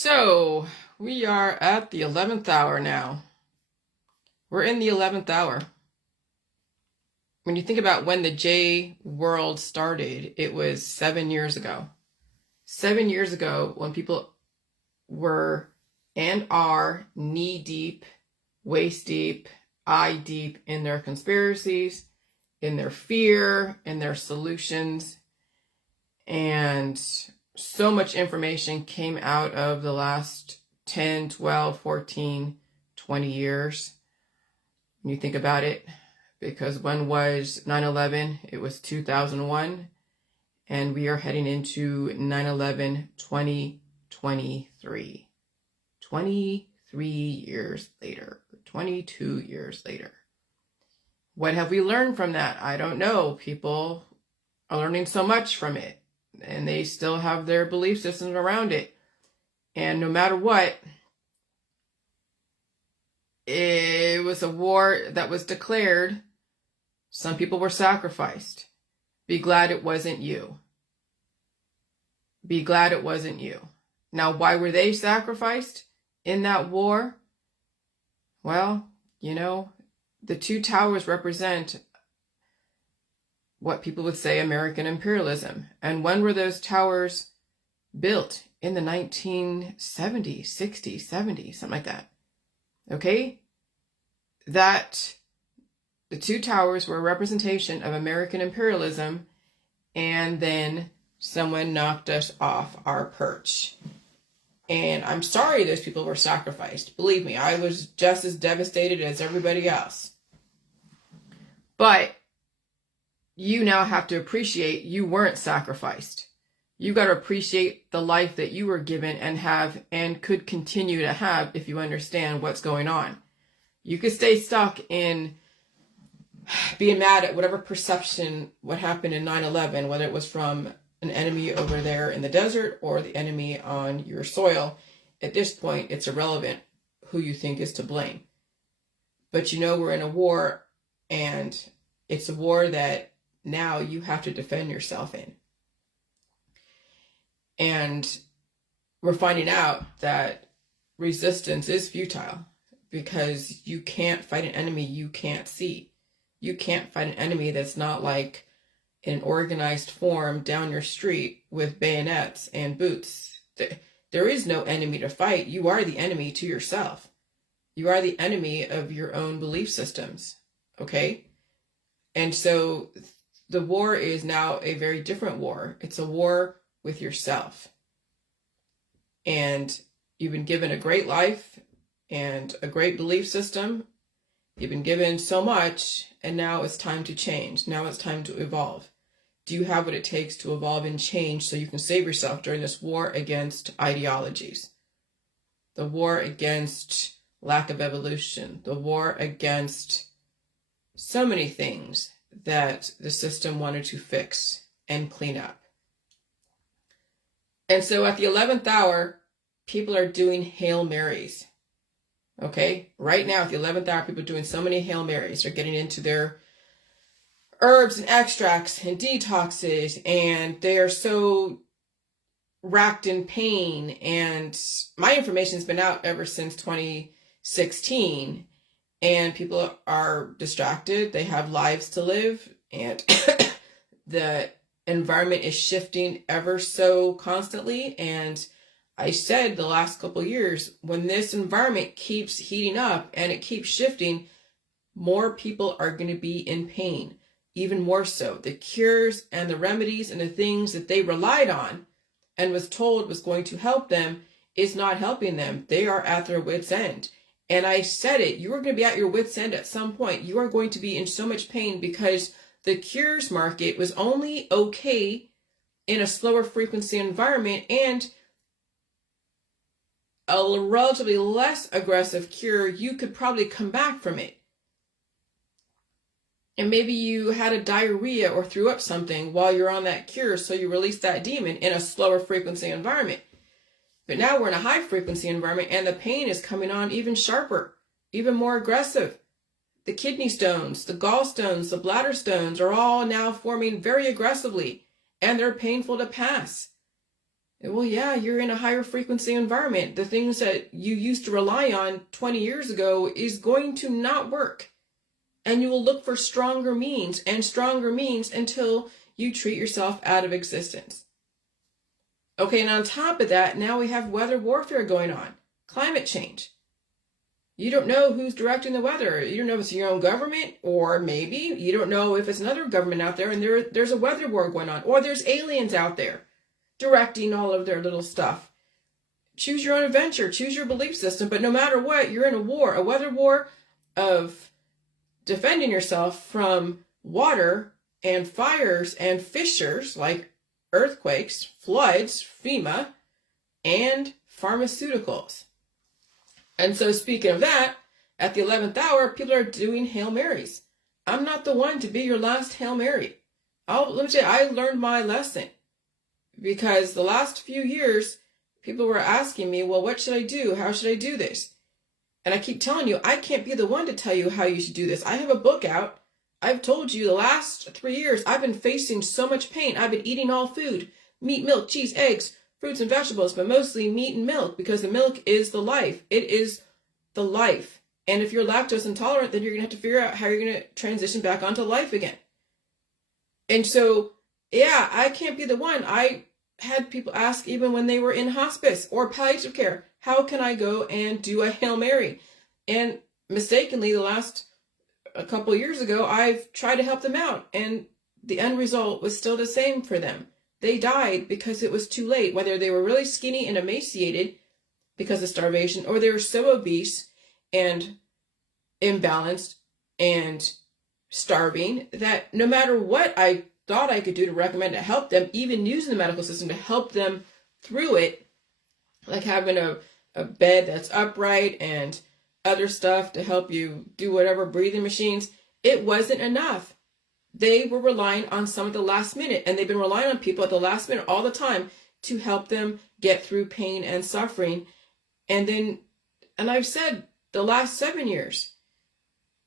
So, we are at the 11th hour now. We're in the 11th hour. When you think about when the J world started, it was 7 years ago. 7 years ago, when people were and are knee deep, waist deep, eye deep in their conspiracies, in their fear, in their solutions, and so much information came out of the last 10, 12, 14, 20 years. When you think about it, because when was 9/11? It was 2001, and we are heading into 9/11 2023. 23 years later, 22 years later. What have we learned from that? I don't know. People are learning so much from it, and they still have their belief systems around it. And no matter what, it was a war that was declared. Some people were sacrificed. Be glad it wasn't you. Be glad it wasn't you. Now, why were they sacrificed in that war? Well, the two towers represent what people would say American imperialism. And when were those towers built? In the 1970s, 60s, 70s, something like that. Okay? That the two towers were a representation of American imperialism, and then someone knocked us off our perch. And I'm sorry those people were sacrificed. Believe me, I was just as devastated as everybody else. But you now have to appreciate you weren't sacrificed. You got to appreciate the life that you were given and have and could continue to have if you understand what's going on. You could stay stuck in being mad at whatever perception, what happened in 9/11, whether it was from an enemy over there in the desert or the enemy on your soil. At this point, it's irrelevant who you think is to blame. But we're in a war, and it's a war that now you have to defend yourself in. And we're finding out that resistance is futile, because you can't fight an enemy you can't see. You can't fight an enemy that's not like in an organized form down your street with bayonets and boots. There is no enemy to fight. You are the enemy to yourself. You are the enemy of your own belief systems. Okay? And so the war is now a very different war. It's a war with yourself. And you've been given a great life and a great belief system. You've been given so much, and now it's time to change. Now it's time to evolve. Do you have what it takes to evolve and change so you can save yourself during this war against ideologies? The war against lack of evolution. The war against so many things that the system wanted to fix and clean up. And so at the 11th hour, people are doing Hail Marys. Okay? Right now at the 11th hour, people are doing so many Hail Marys. They're getting into their herbs and extracts and detoxes, and they are so racked in pain. And my information's been out ever since 2016, and people are distracted. They have lives to live, and the environment is shifting ever so constantly. And I said the last couple of years, when this environment keeps heating up and it keeps shifting, more people are going to be in pain, even more so. The cures and the remedies and the things that they relied on and was told was going to help them is not helping them. They are at their wits' end. And I said it, you are going to be at your wits' end at some point. You are going to be in so much pain because the cures market was only okay in a slower frequency environment, and a relatively less aggressive cure, you could probably come back from it. And maybe you had a diarrhea or threw up something while you're on that cure, so you release that demon in a slower frequency environment. But now we're in a high frequency environment, and the pain is coming on even sharper, even more aggressive. The kidney stones, the gallstones, the bladder stones are all now forming very aggressively, and they're painful to pass. Well, yeah, you're in a higher frequency environment. The things that you used to rely on 20 years ago is going to not work. And you will look for stronger means and stronger means until you treat yourself out of existence. Okay, and on top of that, now we have weather warfare going on. Climate change. You don't know who's directing the weather. You don't know if it's your own government, or maybe you don't know if it's another government out there and there's a weather war going on, or there's aliens out there directing all of their little stuff. Choose your own adventure, choose your belief system, but no matter what, you're in a war, a weather war of defending yourself from water and fires and fissures like earthquakes, floods, FEMA, and pharmaceuticals. And so speaking of that, at the 11th hour, people are doing Hail Marys. I'm not the one to be your last Hail Mary. Let me tell you, I learned my lesson. Because the last few years, people were asking me, well, what should I do? How should I do this? And I keep telling you, I can't be the one to tell you how you should do this. I have a book out. I've told you the last 3 years, I've been facing so much pain. I've been eating all food, meat, milk, cheese, eggs, fruits and vegetables, but mostly meat and milk, because the milk is the life. It is the life. And if you're lactose intolerant, then you're going to have to figure out how you're going to transition back onto life again. And so, yeah, I can't be the one. I had people ask even when they were in hospice or palliative care, how can I go and do a Hail Mary? And mistakenly, a couple of years ago, I've tried to help them out, and the end result was still the same for them. They died because it was too late, whether they were really skinny and emaciated because of starvation, or they were so obese and imbalanced and starving that no matter what I thought I could do to recommend to help them, even using the medical system to help them through it, like having a bed that's upright and other stuff to help you do whatever, breathing machines, it wasn't enough. They were relying on some at the last minute, and they've been relying on people at the last minute all the time to help them get through pain and suffering. And I've said the last 7 years,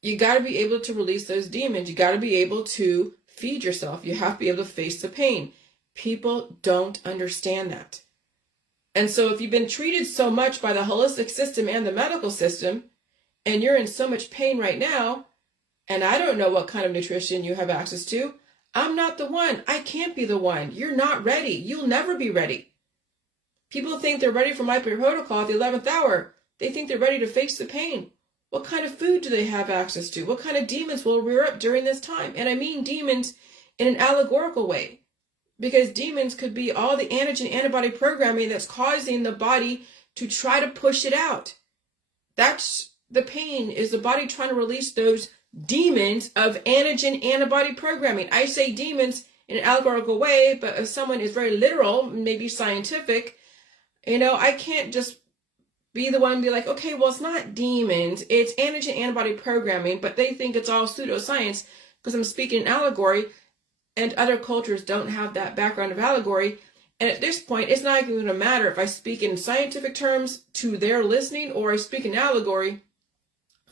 you got to be able to release those demons. You got to be able to feed yourself. You have to be able to face the pain. People don't understand that. And so if you've been treated so much by the holistic system and the medical system, and you're in so much pain right now, and I don't know what kind of nutrition you have access to, I'm not the one. I can't be the one. You're not ready. You'll never be ready. People think they're ready for my protocol at the 11th hour. They think they're ready to face the pain. What kind of food do they have access to? What kind of demons will rear up during this time? And I mean demons in an allegorical way, because demons could be all the antigen antibody programming that's causing the body to try to push it out. That's the pain, is the body trying to release those demons of antigen antibody programming. I say demons in an allegorical way, but if someone is very literal, maybe scientific, I can't just be the one to be like, okay, well, it's not demons, it's antigen antibody programming, but they think it's all pseudoscience because I'm speaking in allegory, and other cultures don't have that background of allegory. And at this point, it's not even going to matter if I speak in scientific terms to their listening or I speak in allegory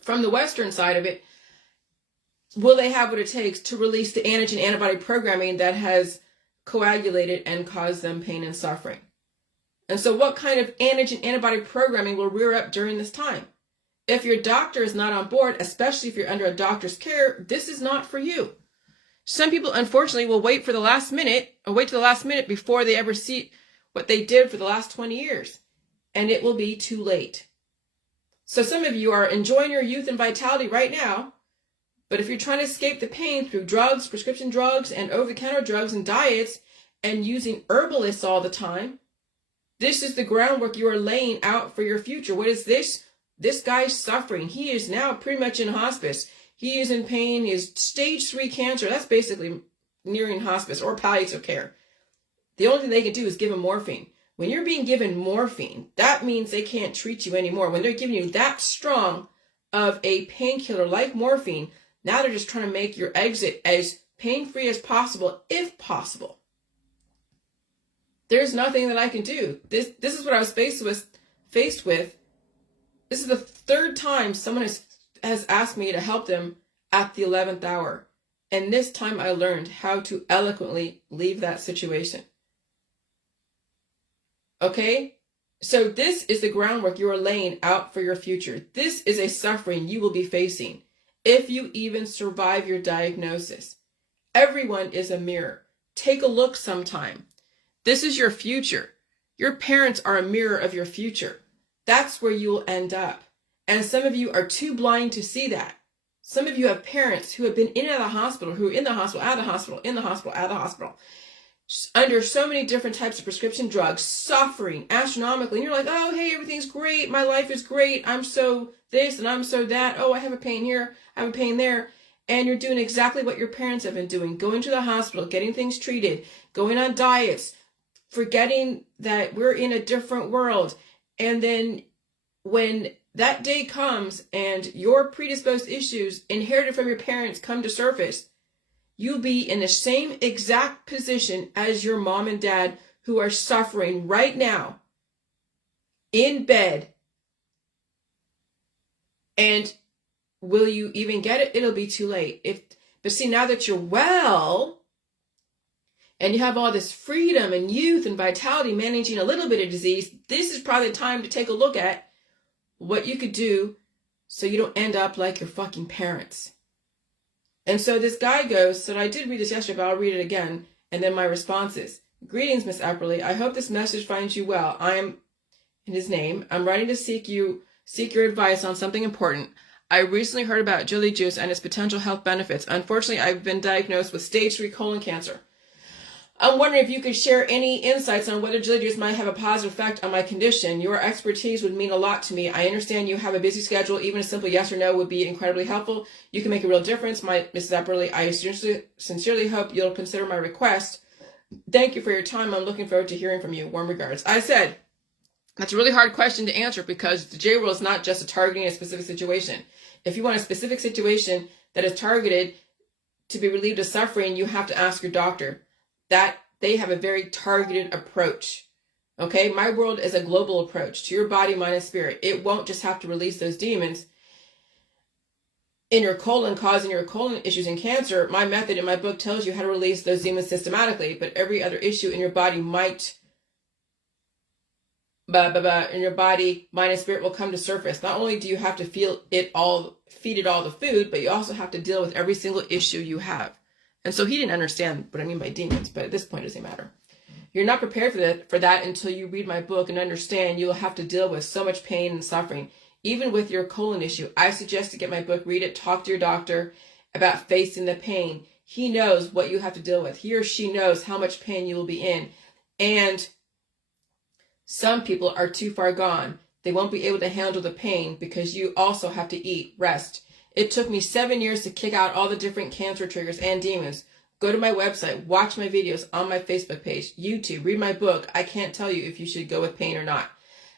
from the Western side of it. Will they have what it takes to release the antigen antibody programming that has coagulated and caused them pain and suffering? And so what kind of antigen antibody programming will rear up during this time? If your doctor is not on board, especially if you're under a doctor's care, this is not for you. Some people, unfortunately, will wait to the last minute before they ever see what they did for the last 20 years. And it will be too late. So some of you are enjoying your youth and vitality right now, but if you're trying to escape the pain through drugs, prescription drugs, and over-the-counter drugs and diets, and using herbalists all the time, this is the groundwork you are laying out for your future. What is this? This guy's suffering. He is now pretty much in hospice. He is in pain. He has stage 3 cancer. That's basically nearing hospice or palliative care. The only thing they can do is give him morphine. When you're being given morphine, that means they can't treat you anymore. When they're giving you that strong of a painkiller like morphine, now they're just trying to make your exit as pain-free as possible, if possible. There's nothing that I can do. This is what I was faced with. This is the 3rd time someone has asked me to help them at the 11th hour. And this time I learned how to eloquently leave that situation. Okay? So this is the groundwork you are laying out for your future. This is a suffering you will be facing if you even survive your diagnosis. Everyone is a mirror. Take a look sometime. This is your future. Your parents are a mirror of your future. That's where you will end up. And some of you are too blind to see that. Some of you have parents who have been in and out of the hospital, who are in the hospital, out of the hospital, in the hospital, out of the hospital, under so many different types of prescription drugs, suffering astronomically. And you're like, oh, hey, everything's great. My life is great. I'm so this and I'm so that. Oh, I have a pain here. I have a pain there. And you're doing exactly what your parents have been doing, going to the hospital, getting things treated, going on diets, forgetting that we're in a different world. And then when that day comes and your predisposed issues inherited from your parents come to surface, you'll be in the same exact position as your mom and dad who are suffering right now in bed. And will you even get it? It'll be too late. But see, now that you're well and you have all this freedom and youth and vitality managing a little bit of disease, this is probably the time to take a look at what you could do so you don't end up like your fucking parents. And so this guy goes, so I did read this yesterday, but I'll read it again. And then my response is, greetings, Miss Epperly. I hope this message finds you well. I'm, in his name, I'm writing to seek your advice on something important. I recently heard about jelly juice and its potential health benefits. Unfortunately, I've been diagnosed with stage 3 colon cancer. I'm wondering if you could share any insights on whether jelly juice might have a positive effect on my condition. Your expertise would mean a lot to me. I understand you have a busy schedule. Even a simple yes or no would be incredibly helpful. You can make a real difference. Mrs. Epperly, I sincerely hope you'll consider my request. Thank you for your time. I'm looking forward to hearing from you. Warm regards. I said, that's a really hard question to answer because the J rule is not just targeting a specific situation. If you want a specific situation that is targeted to be relieved of suffering, you have to ask your doctor. That they have a very targeted approach. Okay, my world is a global approach to your body, mind, and spirit. It won't just have to release those demons in your colon causing your colon issues and cancer. My method in my book tells you how to release those demons systematically, but every other issue in your body might, in your body, mind, and spirit will come to surface. Not only do you have to feed it all the food, but you also have to deal with every single issue you have. And so he didn't understand what I mean by demons, but at this point it doesn't matter. You're not prepared for that until you read my book and understand you'll have to deal with so much pain and suffering. Even with your colon issue, I suggest to get my book, read it, talk to your doctor about facing the pain. He knows what you have to deal with. He or she knows how much pain you will be in. And some people are too far gone. They won't be able to handle the pain because you also have to eat, rest. It took me 7 years to kick out all the different cancer triggers and demons. Go to my website, watch my videos on my Facebook page, YouTube, read my book. I can't tell you if you should go with pain or not.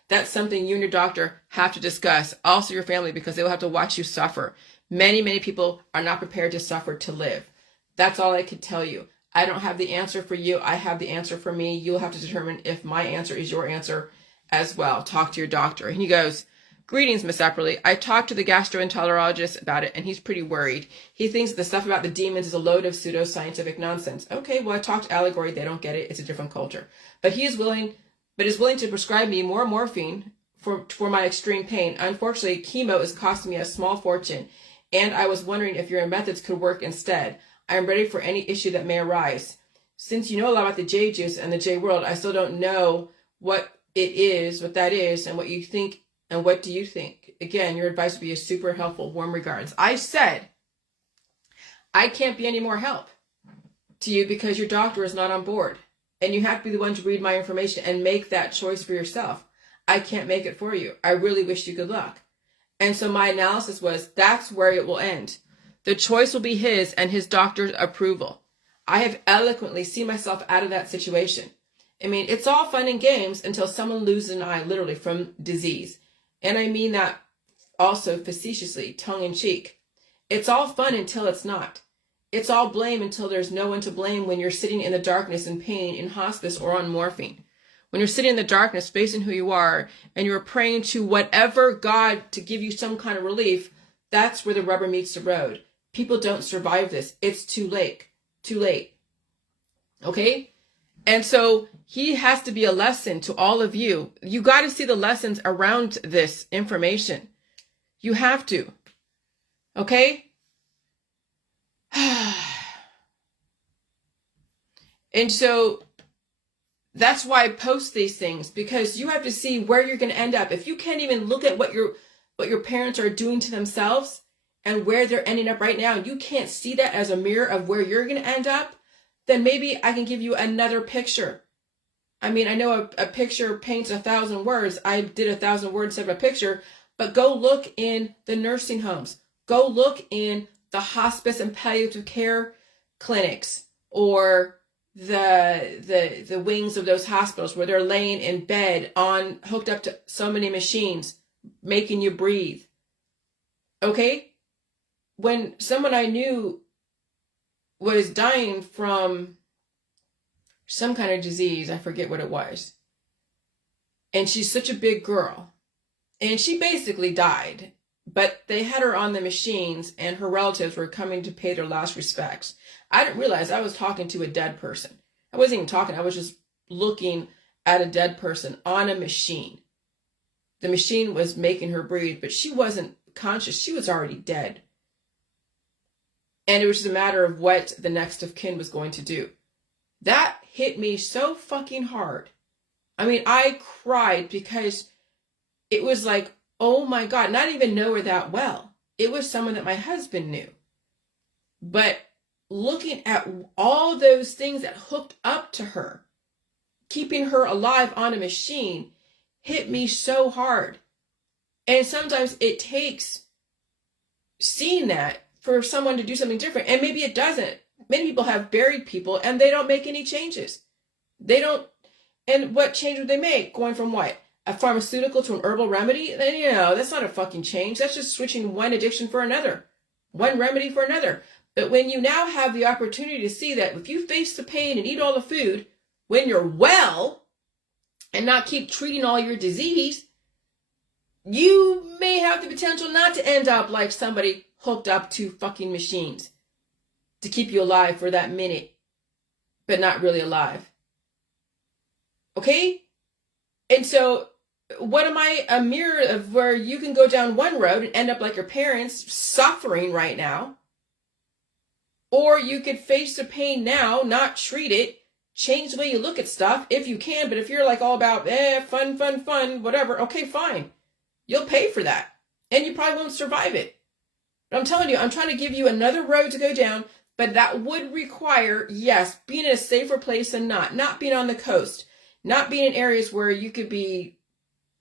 That's something you and your doctor have to discuss. Also your family, because they will have to watch you suffer. Many, many people are not prepared to suffer to live. That's all I could tell you. I don't have the answer for you. I have the answer for me. You'll have to determine if my answer is your answer as well. Talk to your doctor. And he goes, greetings, Miss Epperly. I talked to the gastroenterologist about it, and he's pretty worried. He thinks the stuff about the demons is a load of pseudoscientific nonsense. Okay, well, I talked to Allegory. They don't get it. It's a different culture. But he is willing to prescribe me more morphine for my extreme pain. Unfortunately, chemo is costing me a small fortune, and I was wondering if your methods could work instead. I am ready for any issue that may arise. Since you know a lot about the J juice and the J world, I still don't know what that is, and what you think. And what do you think? Again, your advice would be super helpful. Warm regards. I said, I can't be any more help to you because your doctor is not on board. And you have to be the one to read my information and make that choice for yourself. I can't make it for you. I really wish you good luck. And so my analysis was, that's where it will end. The choice will be his and his doctor's approval. I have eloquently seen myself out of that situation. I mean, it's all fun and games until someone loses an eye, literally, from disease. And I mean that also facetiously, tongue-in-cheek. It's all fun until it's not. It's all blame until there's no one to blame when you're sitting in the darkness in pain, in hospice, or on morphine. When you're sitting in the darkness, facing who you are, and you're praying to whatever God to give you some kind of relief, that's where the rubber meets the road. People don't survive this. It's too late. Too late. Okay? And so he has to be a lesson to all of you. You got to see the lessons around this information. You have to. Okay? And so that's why I post these things, because you have to see where you're going to end up. If you can't even look at what your parents are doing to themselves and where they're ending up right now, and you can't see that as a mirror of where you're going to end up, then maybe I can give you another picture. I mean, I know a picture paints 1,000 words. I did 1,000 words of a picture, but go look in the nursing homes. Go look in the hospice and palliative care clinics, or the wings of those hospitals where they're laying in bed hooked up to so many machines, making you breathe. Okay? When someone I knew was dying from some kind of disease, I forget what it was, and she's such a big girl, and she basically died, but they had her on the machines and her relatives were coming to pay their last respects. I didn't realize I was talking to a dead person. I wasn't even talking. I was just looking at a dead person on a machine. The machine was making her breathe, but she wasn't conscious. She was already dead. And it was just a matter of what the next of kin was going to do. That hit me so fucking hard. I mean, I cried because it was like, oh my God, not even know her that well. It was someone that my husband knew. But looking at all those things that hooked up to her, keeping her alive on a machine, hit me so hard. And sometimes it takes seeing that for someone to do something different. And maybe it doesn't. Many people have buried people and they don't make any changes. They don't. And what change would they make? Going from what? A pharmaceutical to an herbal remedy? Then, that's not a fucking change. That's just switching one addiction for another. One remedy for another. But when you now have the opportunity to see that if you face the pain and eat all the food when you're well and not keep treating all your disease, you may have the potential not to end up like somebody hooked up to fucking machines to keep you alive for that minute, but not really alive. Okay? And so what am I? A mirror of where you can go down one road and end up like your parents, suffering right now. Or you could face the pain now, not treat it, change the way you look at stuff if you can. But if you're like all about, fun, whatever, okay, fine. You'll pay for that. And you probably won't survive it. But I'm telling you, I'm trying to give you another road to go down. But that would require, yes, being in a safer place than not being on the coast, not being in areas where you could be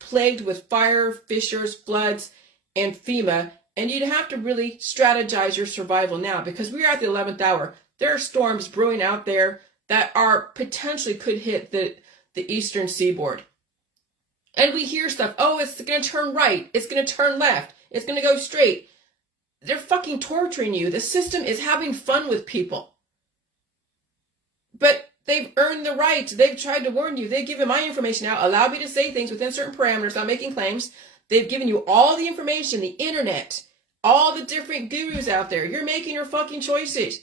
plagued with fire, fissures, floods, and FEMA. And you'd have to really strategize your survival now, because we are at the 11th hour. There are storms brewing out there that are potentially could hit the eastern seaboard. And we hear stuff, it's going to turn right, it's going to turn left, it's going to go straight. They're fucking torturing you. The system is having fun with people. But they've earned the right. They've tried to warn you. They've given my information out, allowed me to say things within certain parameters, not making claims. They've given you all the information, the internet, all the different gurus out there. You're making your fucking choices.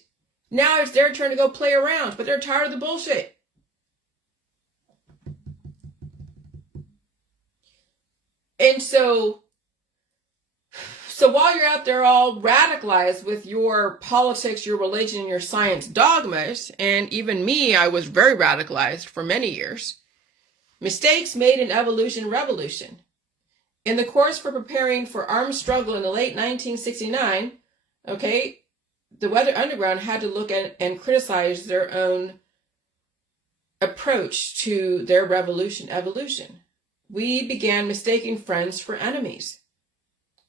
Now it's their turn to go play around, but they're tired of the bullshit. And so while you're out there all radicalized with your politics, your religion, and your science dogmas, and even me, I was very radicalized for many years, mistakes made in evolution revolution. In the course for preparing for armed struggle in the late 1969, the Weather Underground had to look at and criticize their own approach to their revolution, evolution. We began mistaking friends for enemies.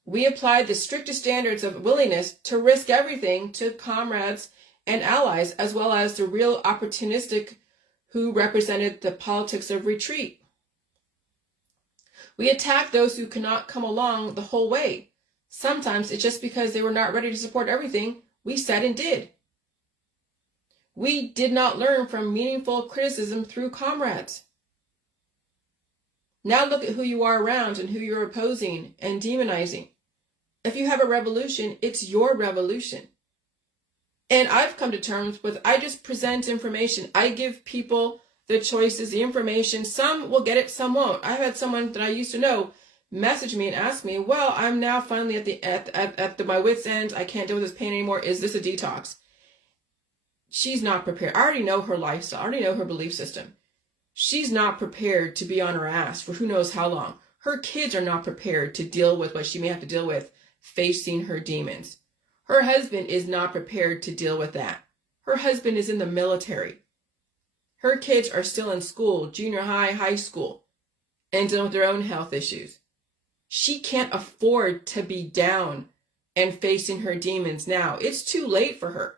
We applied the strictest standards of willingness to risk everything to comrades and allies, as well as the real opportunistic who represented the politics of retreat. We attacked those who could not come along the whole way. Sometimes it's just because they were not ready to support everything we said and did. We did not learn from meaningful criticism through comrades. Now look at who you are around and who you're opposing and demonizing. If you have a revolution, it's your revolution. And I've come to terms with, I just present information. I give people the choices, the information. Some will get it, some won't. I've had someone that I used to know message me and ask me, well, I'm now finally at my wit's end. I can't deal with this pain anymore. Is this a detox? She's not prepared. I already know her lifestyle. I already know her belief system. She's not prepared to be on her ass for who knows how long. Her kids are not prepared to deal with what she may have to deal with facing her demons. Her husband is not prepared to deal with that. Her husband is in the military. Her kids are still in school, junior high, high school, and dealing with their own health issues. She can't afford to be down and facing her demons now. It's too late for her.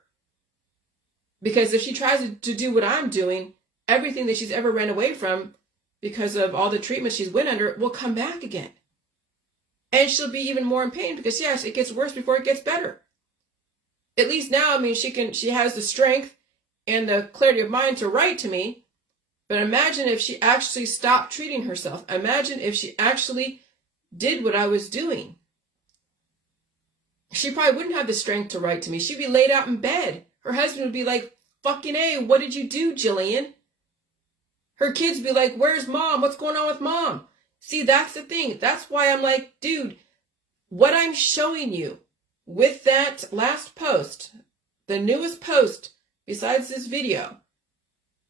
Because if she tries to do what I'm doing, everything that she's ever ran away from because of all the treatment she's went under will come back again. And she'll be even more in pain because, yes, it gets worse before it gets better. At least now, I mean, she has the strength and the clarity of mind to write to me. But imagine if she actually stopped treating herself. Imagine if she actually did what I was doing. She probably wouldn't have the strength to write to me. She'd be laid out in bed. Her husband would be like, fucking A, what did you do, Jillian? Her kids would be like, where's mom? What's going on with mom? See, that's the thing. That's why I'm like, dude, what I'm showing you with that last post, the newest post besides this video,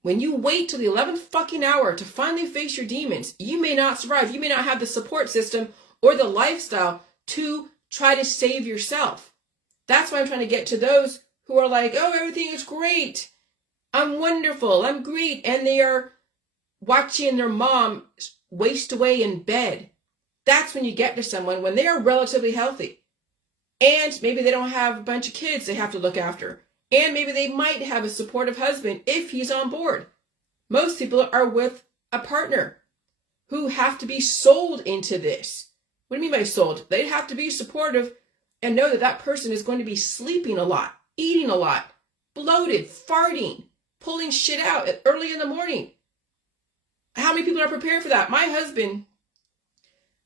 when you wait till the 11th fucking hour to finally face your demons, you may not survive. You may not have the support system or the lifestyle to try to save yourself. That's why I'm trying to get to those who are like, oh, everything is great. I'm wonderful. I'm great. And they are watching their mom waste away in bed. That's when you get to someone when they are relatively healthy. And maybe they don't have a bunch of kids they have to look after. And maybe they might have a supportive husband if he's on board. Most people are with a partner who have to be sold into this. What do you mean by sold? They have to be supportive and know that that person is going to be sleeping a lot, eating a lot, bloated, farting, pulling shit out early in the morning. How many people are prepared for that? My husband,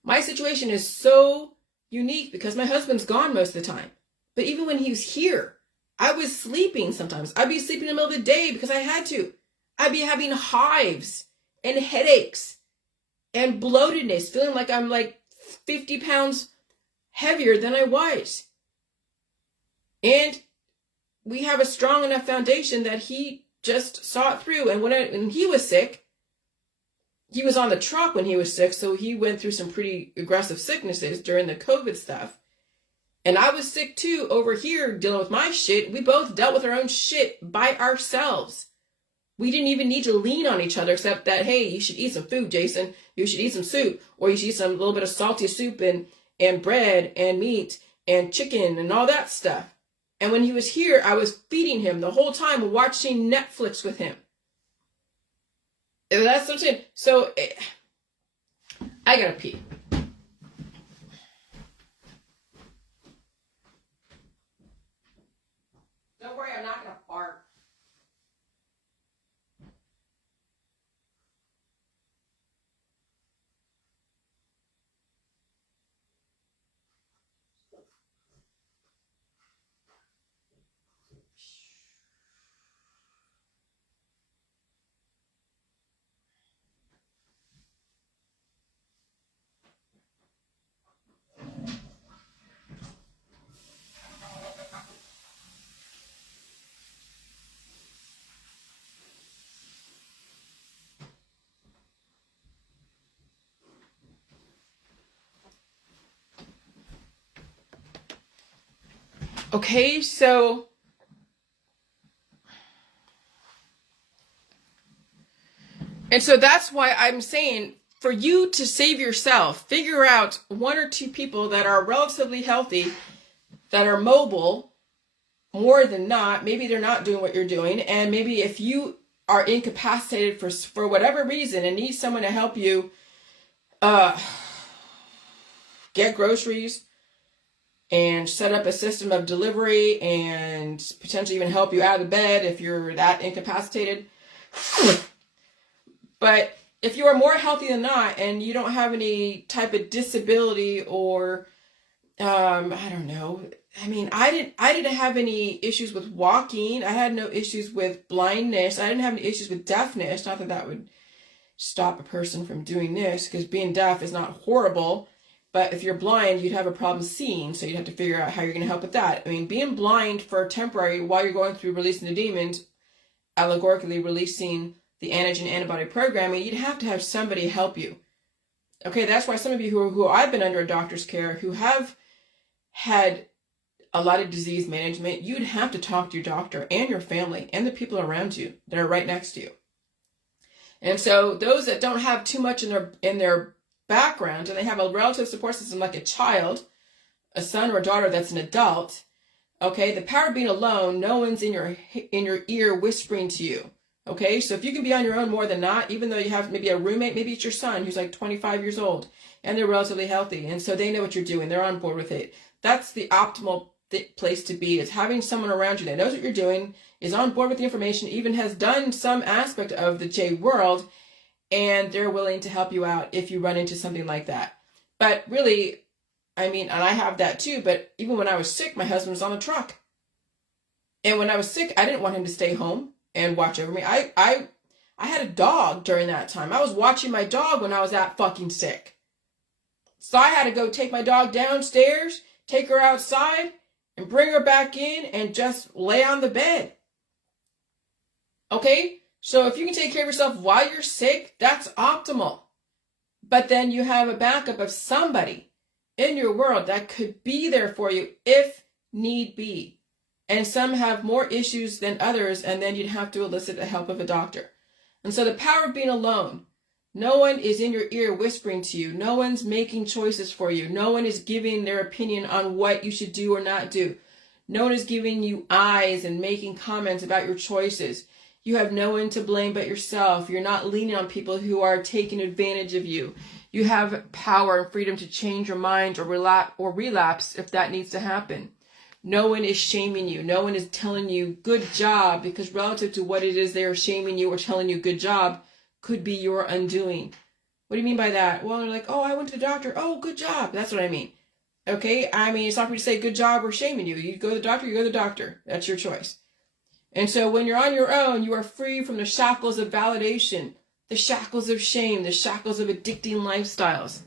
my situation is so unique because my husband's gone most of the time. But even when he was here, I was sleeping sometimes. I'd be sleeping in the middle of the day because I had to. I'd be having hives and headaches and bloatedness, feeling like I'm like 50 pounds heavier than I was. And we have a strong enough foundation that he just saw it through. And when he was sick, he was on the truck when he was sick, so he went through some pretty aggressive sicknesses during the COVID stuff. And I was sick too over here dealing with my shit. We both dealt with our own shit by ourselves. We didn't even need to lean on each other except that, hey, you should eat some food, Jason. You should eat some soup. Or you should eat some little bit of salty soup and bread and meat and chicken and all that stuff. And when he was here, I was feeding him the whole time, watching Netflix with him. That's what I'm saying. So, I gotta pee. Don't worry, I'm not gonna fart. Okay, so that's why I'm saying for you to save yourself, figure out one or two people that are relatively healthy, that are mobile, more than not. Maybe they're not doing what you're doing. And maybe if you are incapacitated for whatever reason and need someone to help you get groceries and set up a system of delivery and potentially even help you out of bed if you're that incapacitated. But if you are more healthy than not and you don't have any type of disability or I don't know. I mean, I didn't have any issues with walking. I had no issues with blindness. I didn't have any issues with deafness. Not that that would stop a person from doing this, because being deaf is not horrible. But if you're blind, you'd have a problem seeing, so you'd have to figure out how you're going to help with that. I mean, being blind for temporary while you're going through releasing the demons, allegorically releasing the antigen antibody programming, you'd have to have somebody help you. Okay, that's why some of you who I've been under a doctor's care, who have had a lot of disease management, you'd have to talk to your doctor and your family and the people around you that are right next to you. And so those that don't have too much in their background, and they have a relative support system like a child, a son or a daughter that's an adult, okay, the power of being alone, no one's in your ear whispering to you. Okay, so if you can be on your own more than not, even though you have maybe a roommate, maybe it's your son who's like 25 years old and they're relatively healthy, and so they know what you're doing, they're on board with it. That's the optimal place to be, is having someone around you that knows what you're doing, is on board with the information, even has done some aspect of the J world, and they're willing to help you out if you run into something like that. But really, I mean, and I have that too, but even when I was sick, my husband was on the truck. And when I was sick, I didn't want him to stay home and watch over me. I had a dog during that time. I was watching my dog when I was that fucking sick. So I had to go take my dog downstairs, take her outside, and bring her back in and just lay on the bed. Okay? So if you can take care of yourself while you're sick, that's optimal. But then you have a backup of somebody in your world that could be there for you if need be. And some have more issues than others, and then you'd have to elicit the help of a doctor. And so the power of being alone, no one is in your ear whispering to you. No one's making choices for you. No one is giving their opinion on what you should do or not do. No one is giving you eyes and making comments about your choices. You have no one to blame but yourself. You're not leaning on people who are taking advantage of you. You have power and freedom to change your mind or relapse if that needs to happen. No one is shaming you. No one is telling you good job, because relative to what it is they are shaming you or telling you good job could be your undoing. What do you mean by that? Well, they're like, oh, I went to the doctor. Oh, good job. That's what I mean. Okay? I mean, it's not for you to say good job or shaming you. You go to the doctor, you go to the doctor. That's your choice. And so when you're on your own, you are free from the shackles of validation, the shackles of shame, the shackles of addicting lifestyles.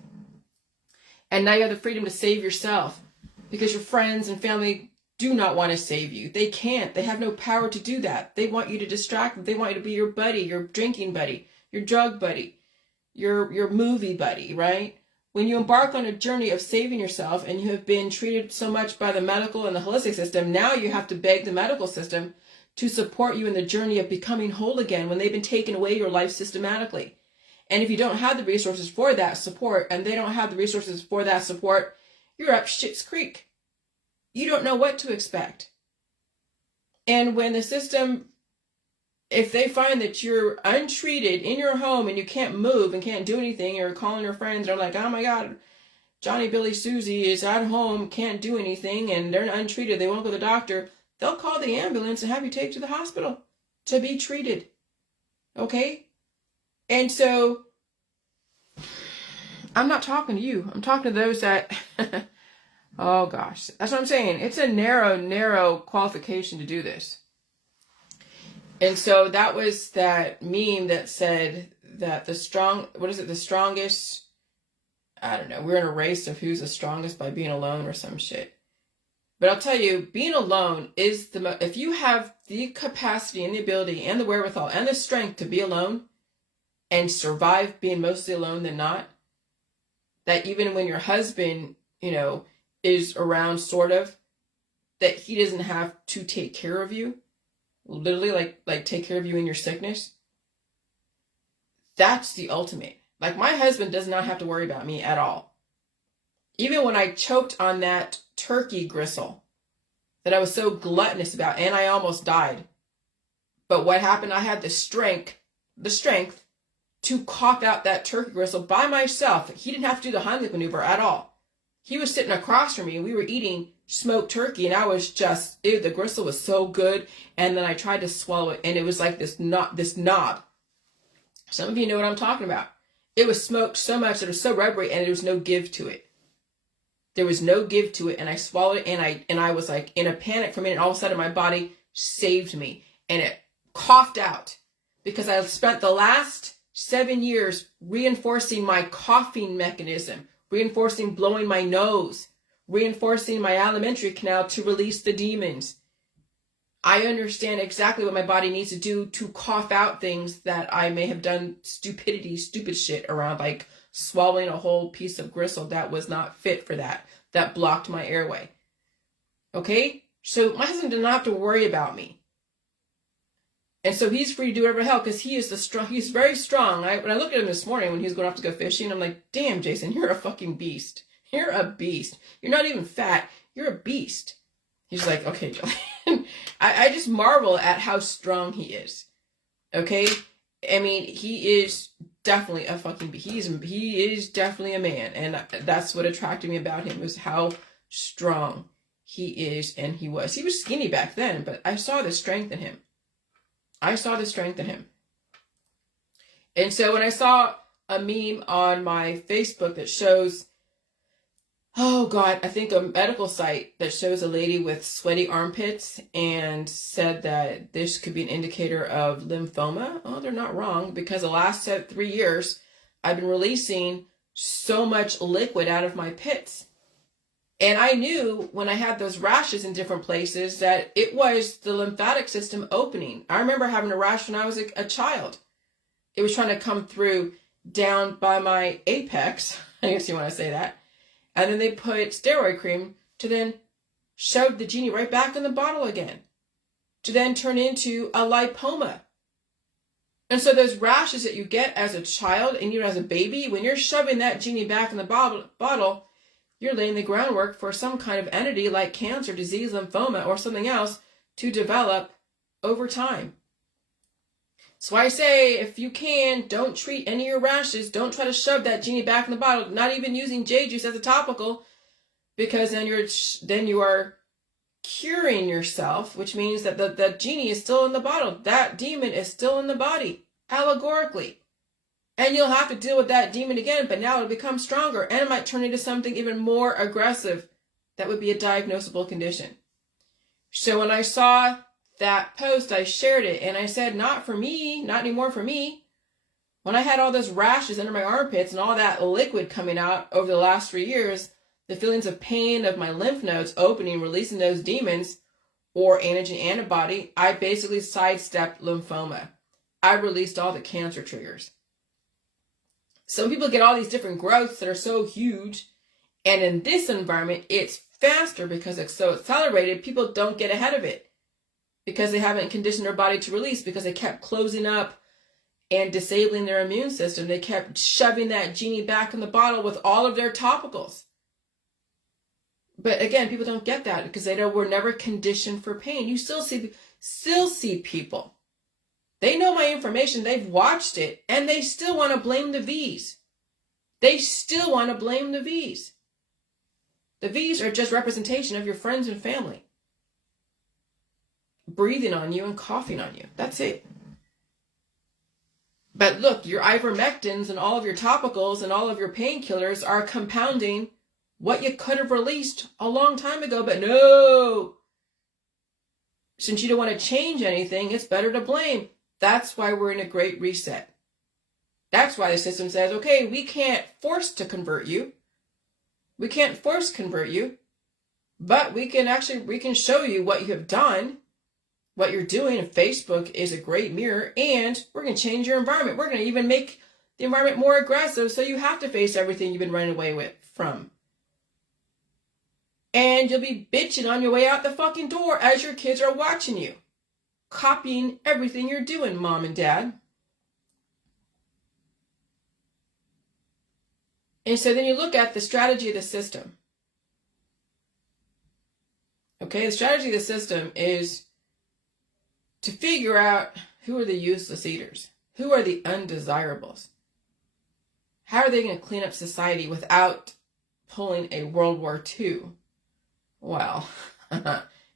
And now you have the freedom to save yourself, because your friends and family do not want to save you. They can't. They have no power to do that. They want you to distract them. They want you to be your buddy, your drinking buddy, your drug buddy, your movie buddy, right? When you embark on a journey of saving yourself and you have been treated so much by the medical and the holistic system, now you have to beg the medical system to support you in the journey of becoming whole again when they've been taking away your life systematically. And if you don't have the resources for that support, and they don't have the resources for that support, you're up shit's creek. You don't know what to expect. And when the system, if they find that you're untreated in your home and you can't move and can't do anything, you're calling your friends, they're like, oh my God, Johnny, Billy, Susie is at home, can't do anything, and they're untreated, they won't go to the doctor, they'll call the ambulance and have you taken to the hospital to be treated. Okay? And so, I'm not talking to you. I'm talking to those that, oh gosh, that's what I'm saying. It's a narrow qualification to do this. And so that was that meme that said that the strongest, I don't know, we're in a race of who's the strongest by being alone or some shit. But I'll tell you, being alone is if you have the capacity and the ability and the wherewithal and the strength to be alone and survive being mostly alone than not, that even when your husband, is around sort of, that he doesn't have to take care of you, literally like take care of you in your sickness. That's the ultimate. Like, my husband does not have to worry about me at all. Even when I choked on that turkey gristle that I was so gluttonous about, and I almost died. But what happened? I had the strength to cough out that turkey gristle by myself. He didn't have to do the Heimlich maneuver at all. He was sitting across from me and we were eating smoked turkey, and I was just, the gristle was so good. And then I tried to swallow it, and it was like this knob. Some of you know what I'm talking about. It was smoked so much that it was so rubbery and there was no give to it. There was no give to it, and I swallowed it, and I was like in a panic for a minute. All of a sudden, my body saved me, and it coughed out because I spent the last 7 years reinforcing my coughing mechanism, reinforcing blowing my nose, reinforcing my alimentary canal to release the demons. I understand exactly what my body needs to do to cough out things that I may have done stupid shit around, like swallowing a whole piece of gristle that was not fit for that blocked my airway. Okay? So my husband did not have to worry about me. And so he's free to do whatever the hell, because he's very strong. When I looked at him this morning when he was going off to go fishing, I'm like, damn, Jason, you're a fucking beast. You're a beast. You're not even fat. You're a beast. He's like, okay, Jillian. I just marvel at how strong he is. Okay? I mean, he is definitely a fucking beast. He is definitely a man. And that's what attracted me about him, was how strong he is and he was. He was skinny back then, but I saw the strength in him. And so when I saw a meme on my Facebook that shows, oh God, I think a medical site that shows a lady with sweaty armpits and said that this could be an indicator of lymphoma. Oh, they're not wrong, because the last 3 years I've been releasing so much liquid out of my pits. And I knew when I had those rashes in different places that it was the lymphatic system opening. I remember having a rash when I was a child. It was trying to come through down by my apex, I guess you want to say that. And then they put steroid cream to then shove the genie right back in the bottle again, to then turn into a lipoma. And so those rashes that you get as a child and even as a baby, when you're shoving that genie back in the bottle, you're laying the groundwork for some kind of entity like cancer, disease, lymphoma, or something else to develop over time. So I say, if you can, don't treat any of your rashes. Don't try to shove that genie back in the bottle, not even using J juice as a topical, because then you are curing yourself, which means that the genie is still in the bottle. That demon is still in the body, allegorically. And you'll have to deal with that demon again, but now it'll become stronger, and it might turn into something even more aggressive. That would be a diagnosable condition. So when I saw that post, I shared it, and I said, not for me, not anymore for me. When I had all those rashes under my armpits and all that liquid coming out over the last 3 years, the feelings of pain of my lymph nodes opening, releasing those demons, or antigen antibody, I basically sidestepped lymphoma. I released all the cancer triggers. Some people get all these different growths that are so huge, and in this environment, it's faster because it's so accelerated. People don't get ahead of it because they haven't conditioned their body to release, because they kept closing up and disabling their immune system. They kept shoving that genie back in the bottle with all of their topicals. But again, people don't get that because they know we're never conditioned for pain. You still see people. They know my information, they've watched it, and they still want to blame the V's. They still want to blame the V's. The V's are just representation of your friends and family breathing on you and coughing on you. That's it. But look, your ivermectins and all of your topicals and all of your painkillers are compounding what you could have released a long time ago, but no. Since you don't want to change anything, it's better to blame. That's why we're in a great reset. That's why the system says, okay, we can't force to convert you. We can't force convert you, but we can show you what you have done, what you're doing. And Facebook is a great mirror, and we're going to change your environment. We're going to even make the environment more aggressive, so you have to face everything you've been running away from. And you'll be bitching on your way out the fucking door as your kids are watching you, copying everything you're doing, mom and dad. And so then you look at the strategy of the system. Okay, the strategy of the system is to figure out who are the useless eaters, who are the undesirables. How are they going to clean up society without pulling a World War II? Well,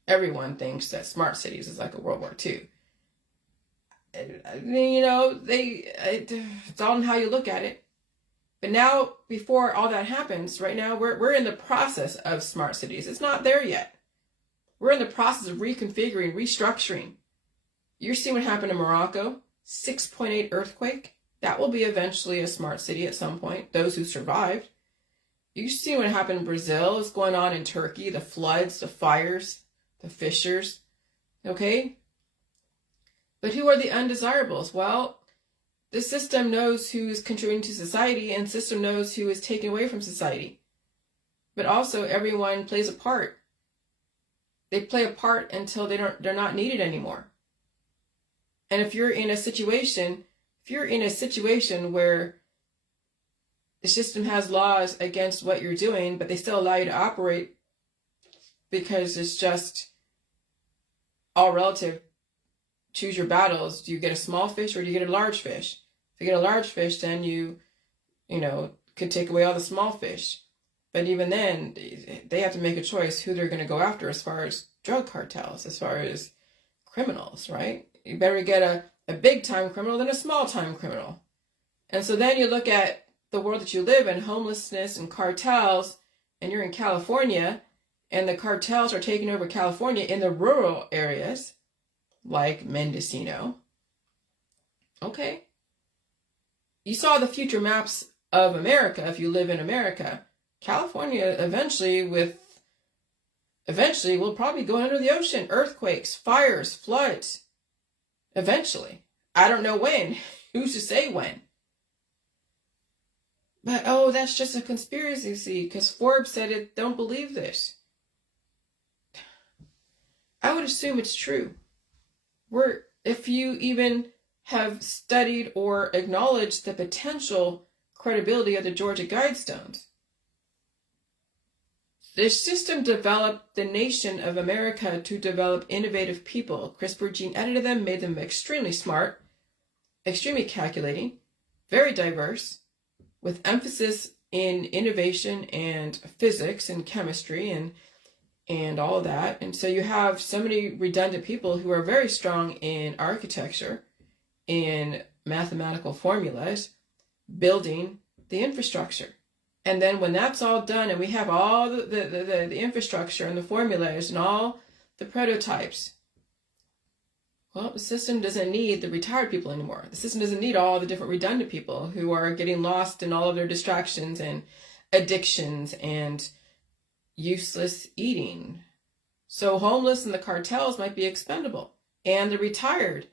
everyone thinks that smart cities is like a World War II. You know, it's all in how you look at it. But now, before all that happens, right now, we're in the process of smart cities. It's not there yet. We're in the process of reconfiguring, restructuring. You see what happened in Morocco? 6.8 earthquake. That will be eventually a smart city at some point, those who survived. You see what happened in Brazil, what's going on in Turkey, the floods, the fires, the fissures. Okay? But who are the undesirables? Well, the system knows who's contributing to society, and the system knows who is taken away from society. But also, everyone plays a part. They play a part until they're not needed anymore. And if you're in a situation where the system has laws against what you're doing, but they still allow you to operate because it's just all relative. Choose your battles. Do you get a small fish or do you get a large fish? If you get a large fish, then you could take away all the small fish. But even then, they have to make a choice who they're going to go after as far as drug cartels, as far as criminals, right? You better get a big-time criminal than a small-time criminal. And so then you look at the world that you live in, homelessness and cartels, and you're in California, and the cartels are taking over California in the rural areas, like Mendocino. Okay. You saw the future maps of America if you live in America. California eventually will probably go under the ocean. Earthquakes, fires, floods. Eventually. I don't know when. Who's to say when? But, that's just a conspiracy, see, because Forbes said it. Don't believe this. I would assume it's true. If you even have studied or acknowledged the potential credibility of the Georgia Guidestones. The system developed the nation of America to develop innovative people. CRISPR gene edited them, made them extremely smart, extremely calculating, very diverse, with emphasis in innovation and physics and chemistry and all of that. And so you have so many redundant people who are very strong in architecture, in mathematical formulas, building the infrastructure. And then when that's all done and we have all the infrastructure and the formulas and all the prototypes, well, the system doesn't need the retired people anymore. The system doesn't need all the different redundant people who are getting lost in all of their distractions and addictions and useless eating. So homeless and the cartels might be expendable, and the retired,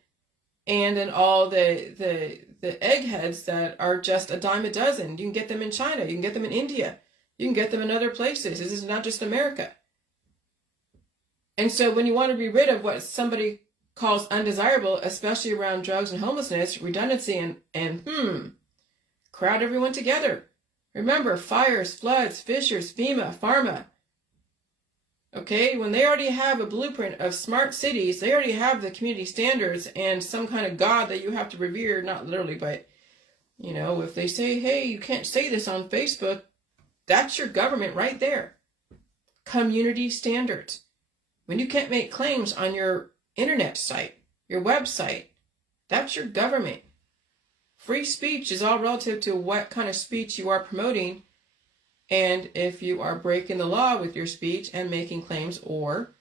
and then all the eggheads that are just a dime a dozen. You can get them in China, you can get them in India, you can get them in other places. This is not just America. And so when you want to be rid of what somebody calls undesirable, especially around drugs and homelessness, redundancy, and crowd everyone together. Remember, fires, floods, fissures, FEMA, pharma. Okay, when they already have a blueprint of smart cities, they already have the community standards and some kind of God that you have to revere, not literally, but, if they say, hey, you can't say this on Facebook, that's your government right there. Community standards. When you can't make claims on your internet site, your website, that's your government. Free speech is all relative to what kind of speech you are promoting, and if you are breaking the law with your speech and making claims or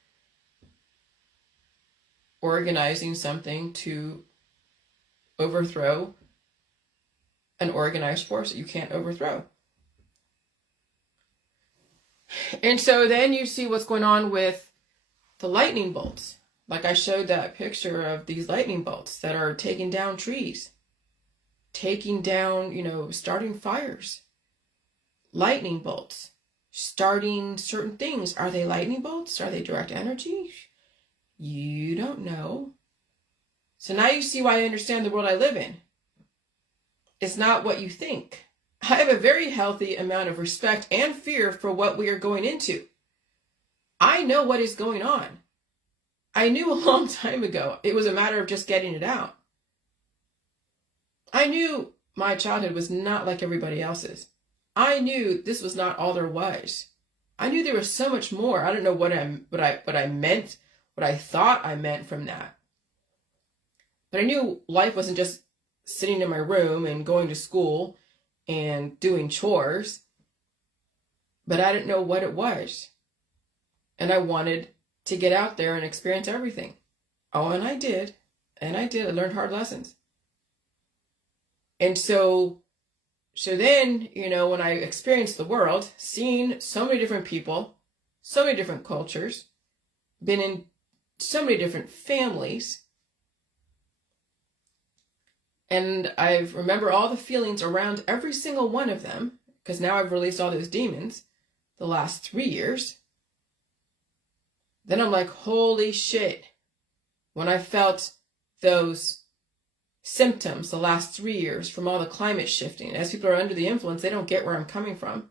organizing something to overthrow an organized force that you can't overthrow. And so then you see what's going on with the lightning bolts. Like I showed that picture of these lightning bolts that are taking down trees, taking down, starting fires. Lightning bolts, starting certain things. Are they lightning bolts? Are they direct energy? You don't know. So now you see why I understand the world I live in. It's not what you think. I have a very healthy amount of respect and fear for what we are going into. I know what is going on. I knew a long time ago. It was a matter of just getting it out. I knew my childhood was not like everybody else's. I knew this was not all there was. I knew there was so much more. I don't know what I meant, what I thought I meant from that. But I knew life wasn't just sitting in my room and going to school and doing chores, but I didn't know what it was. And I wanted to get out there and experience everything. Oh, and I did. I learned hard lessons. And so then, when I experienced the world, seeing so many different people, so many different cultures, been in so many different families, and I remember all the feelings around every single one of them, because now I've released all those demons the last 3 years. Then I'm like, holy shit. When I felt those symptoms the last 3 years from all the climate shifting, as people are under the influence, they don't get where I'm coming from.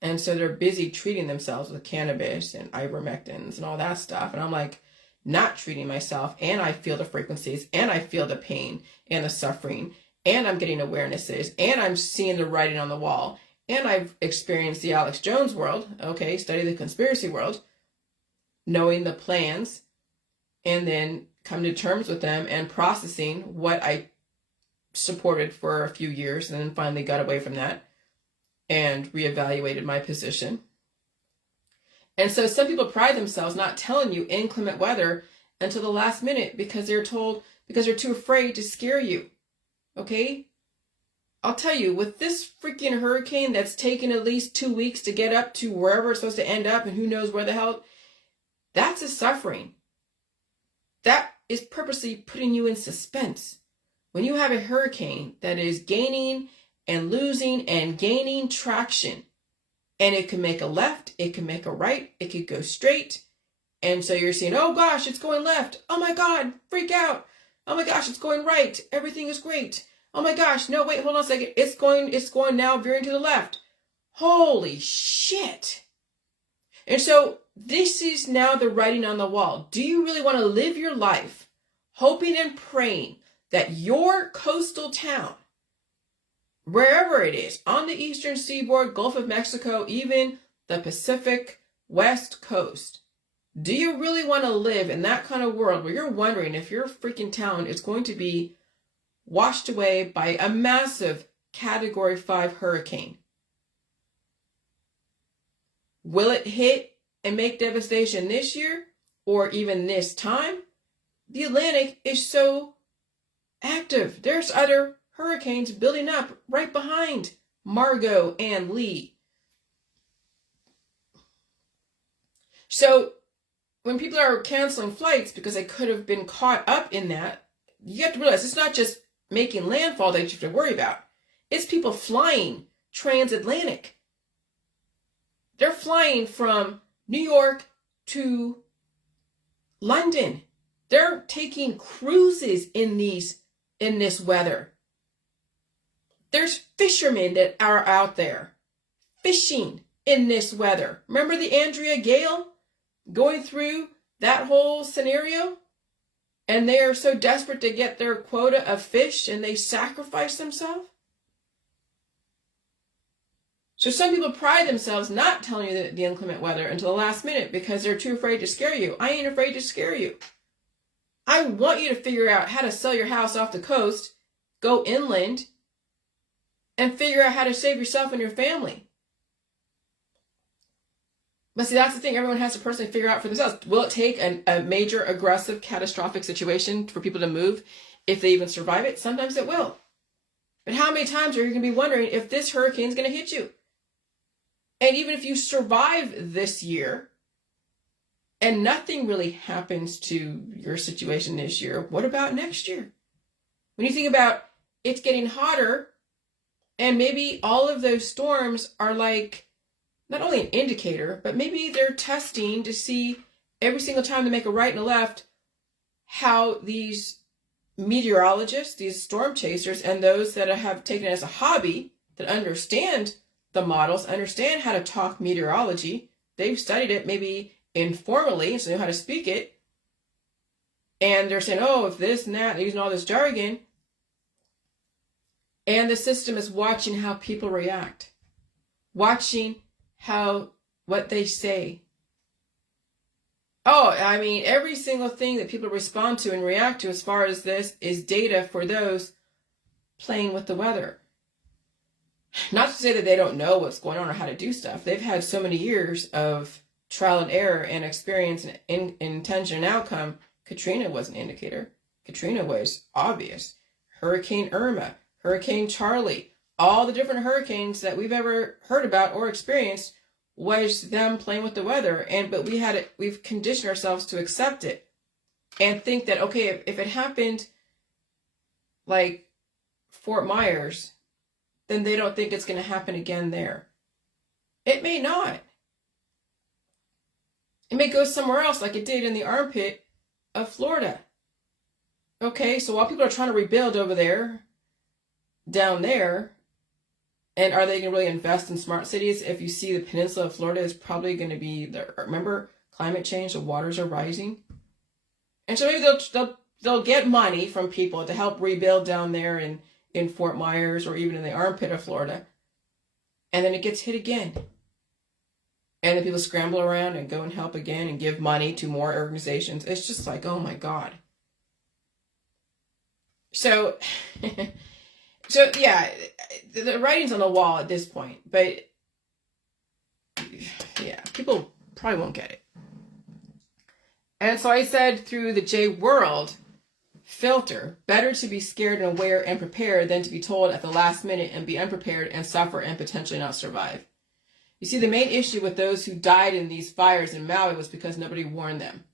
And so they're busy treating themselves with cannabis and ivermectins and all that stuff. And I'm like, not treating myself. And I feel the frequencies, and I feel the pain and the suffering, and I'm getting awarenesses, and I'm seeing the writing on the wall. And I've experienced the Alex Jones world, okay, study the conspiracy world, knowing the plans, and then come to terms with them and processing what I supported for a few years, and then finally got away from that and reevaluated my position. And so some people pride themselves not telling you inclement weather until the last minute because they're too afraid to scare you. Okay? I'll tell you, with this freaking hurricane that's taken at least 2 weeks to get up to wherever it's supposed to end up, and who knows where the hell, that's a suffering. That is purposely putting you in suspense. When you have a hurricane that is gaining and losing and gaining traction, and it can make a left, it can make a right, it could go straight, and so you're saying, oh gosh, it's going left, oh my god, freak out, oh my gosh, it's going right, everything is great, oh my gosh, no, wait, hold on a second, it's going now veering to the left, holy shit. And so this is now the writing on the wall. Do you really want to live your life hoping and praying that your coastal town, wherever it is, on the eastern seaboard, Gulf of Mexico, even the Pacific West Coast, do you really want to live in that kind of world where you're wondering if your freaking town is going to be washed away by a massive Category 5 hurricane? Will it hit and make devastation this year or even this time? The Atlantic is so active. There's other hurricanes building up right behind Margot and Lee. So when people are canceling flights because they could have been caught up in that, you have to realize it's not just making landfall that you have to worry about. It's people flying transatlantic. They're flying from New York to London. They're taking cruises in this weather. There's fishermen that are out there fishing in this weather. Remember the Andrea Gale going through that whole scenario? And they are so desperate to get their quota of fish and they sacrifice themselves? So some people pride themselves not telling you the inclement weather until the last minute because they're too afraid to scare you. I ain't afraid to scare you. I want you to figure out how to sell your house off the coast, go inland, and figure out how to save yourself and your family. But see, that's the thing. Everyone has to personally figure out for themselves. Will it take a major, aggressive, catastrophic situation for people to move if they even survive it? Sometimes it will. But how many times are you going to be wondering if this hurricane is going to hit you? And even if you survive this year and nothing really happens to your situation this year, what about next year? When you think about it's getting hotter and maybe all of those storms are like not only an indicator, but maybe they're testing to see every single time they make a right and a left how these meteorologists, these storm chasers, and those that have taken it as a hobby that understand the models, understand how to talk meteorology. They've studied it maybe informally, so they know how to speak it. And they're saying, oh, if this and that, using all this jargon. And the system is watching how people react, watching what they say. Oh, I mean, every single thing that people respond to and react to as far as this is data for those playing with the weather. Not to say that they don't know what's going on or how to do stuff. They've had so many years of trial and error and experience and intention and outcome. Katrina was an indicator. Katrina was obvious. Hurricane Irma, Hurricane Charlie, all the different hurricanes that we've ever heard about or experienced was them playing with the weather. But we've conditioned ourselves to accept it and think that, okay, if it happened like Fort Myers, then they don't think it's going to happen again there. It may not. It may go somewhere else like it did in the armpit of Florida. Okay, so while people are trying to rebuild over there, down there, and are they going to really invest in smart cities? If you see the peninsula of Florida is probably going to be there. Remember, climate change, the waters are rising. And so maybe they'll get money from people to help rebuild down there in Fort Myers or even in the armpit of Florida. And then it gets hit again. And then people scramble around and go and help again and give money to more organizations. It's just like, oh my God. So, yeah, the writing's on the wall at this point. But, yeah, people probably won't get it. And so I said through the J World filter, better to be scared and aware and prepared than to be told at the last minute and be unprepared and suffer and potentially not survive. You see, the main issue with those who died in these fires in Maui was because nobody warned them.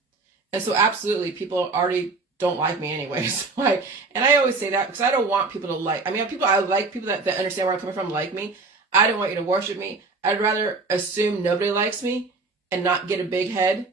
And so absolutely, people already don't like me anyways. And I always say that because I don't want people to like, I like people that understand where I'm coming from, like me. I don't want you to worship me. I'd rather assume nobody likes me and not get a big head.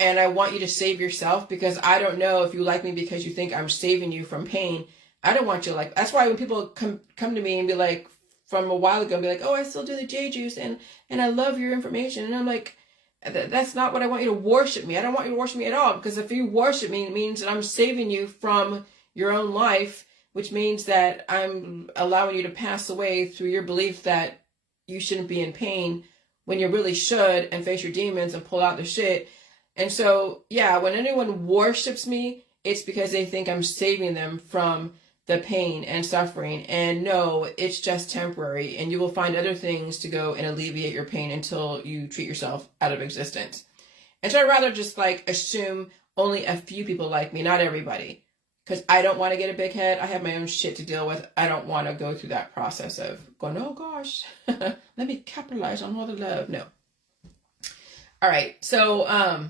And I want you to save yourself because I don't know if you like me because you think I'm saving you from pain. I don't want you to like, that's why when people come to me and be like, from a while ago, and be like, oh, I still do the J juice and I love your information. And I'm like, that's not what I want you to worship me. I don't want you to worship me at all, because if you worship me, it means that I'm saving you from your own life, which means that I'm allowing you to pass away through your belief that you shouldn't be in pain when you really should, and face your demons and pull out the shit. And so, yeah, when anyone worships me, it's because they think I'm saving them from the pain and suffering. And no, it's just temporary. And you will find other things to go and alleviate your pain until you treat yourself out of existence. And so I'd rather just assume only a few people like me, not everybody. Because I don't want to get a big head. I have my own shit to deal with. I don't want to go through that process of going, oh gosh, let me capitalize on all the love. No. All right. So,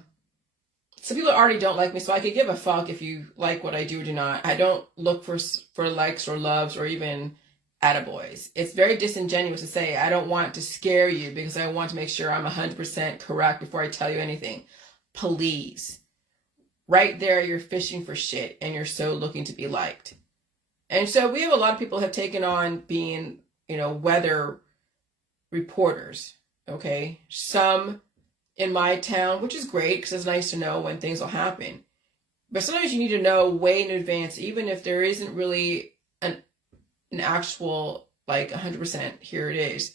some people already don't like me, so I could give a fuck if you like what I do or do not. I don't look for likes or loves or even attaboys. It's very disingenuous to say I don't want to scare you because I want to make sure I'm 100% correct before I tell you anything. Please. Right there, you're fishing for shit and you're so looking to be liked. And so we have a lot of people have taken on being, weather reporters, okay? Some in my town, which is great because it's nice to know when things will happen. But sometimes you need to know way in advance, even if there isn't really an actual 100% here it is.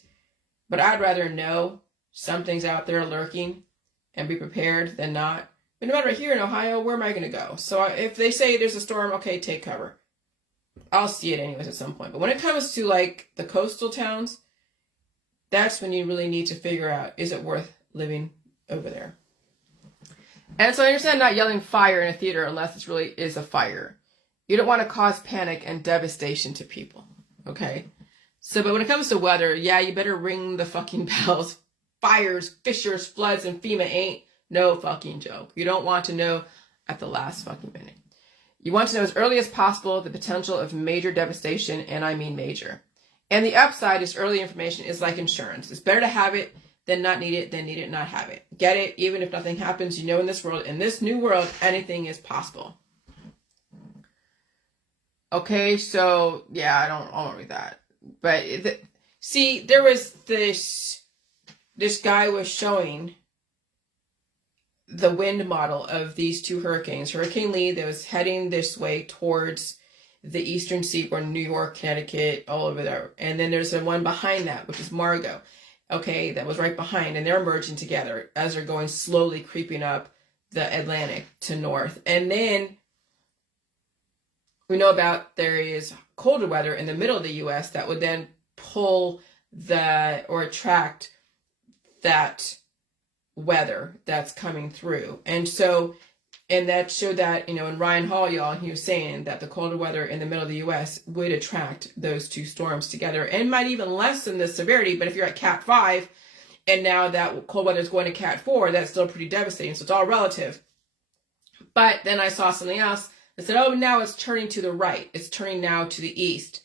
But I'd rather know something's out there lurking and be prepared than not. But no matter here in Ohio, where am I going to go? So if they say there's a storm, okay, take cover. I'll see it anyways at some point. But when it comes to the coastal towns, that's when you really need to figure out, is it worth living over there? And so I understand not yelling fire in a theater unless it really is a fire. You don't want to cause panic and devastation to people, okay? So, but when it comes to weather, yeah, you better ring the fucking bells. Fires, fissures, floods, and FEMA ain't no fucking joke. You don't want to know at the last fucking minute. You want to know as early as possible the potential of major devastation, and I mean major. And the upside is early information is like insurance. It's better to have it than not need it, than need it, not have it. Get it, even if nothing happens, in this world, in this new world, anything is possible. Okay, so, yeah, I don't read that. But, see, there was this guy was showing the wind model of these two hurricanes. Hurricane Lee that was heading this way towards the eastern seaboard, New York, Connecticut, all over there. And then there's the one behind that, which is Margot. Okay, that was right behind, and they're merging together as they're going slowly creeping up the Atlantic to north. And then we know about there is colder weather in the middle of the U.S. that would then pull or attract that weather that's coming through. And that showed that, in Ryan Hall, y'all, he was saying that the colder weather in the middle of the U.S. would attract those two storms together and might even lessen the severity. But if you're at Cat 5 and now that cold weather is going to Cat 4, that's still pretty devastating. So it's all relative. But then I saw something else that said, oh, now it's turning to the right. It's turning now to the east.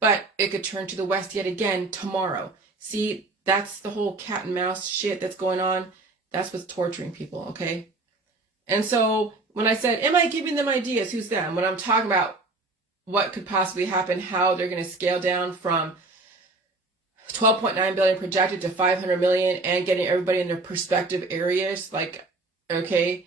But it could turn to the west yet again tomorrow. See, that's the whole cat and mouse shit that's going on. That's what's torturing people, okay? And so when I said, am I giving them ideas? Who's them? When I'm talking about what could possibly happen, how they're going to scale down from 12.9 billion projected to 500 million and getting everybody in their perspective areas. Like, okay,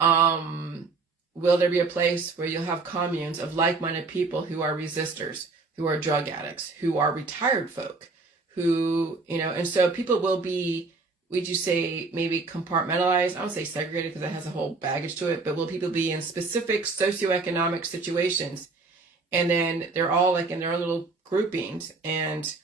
will there be a place where you'll have communes of like-minded people who are resistors, who are drug addicts, who are retired folk, who, and so people will be, would you say, maybe compartmentalized? I don't say segregated because that has a whole baggage to it, but will people be in specific socioeconomic situations? And then they're all like in their own little groupings, and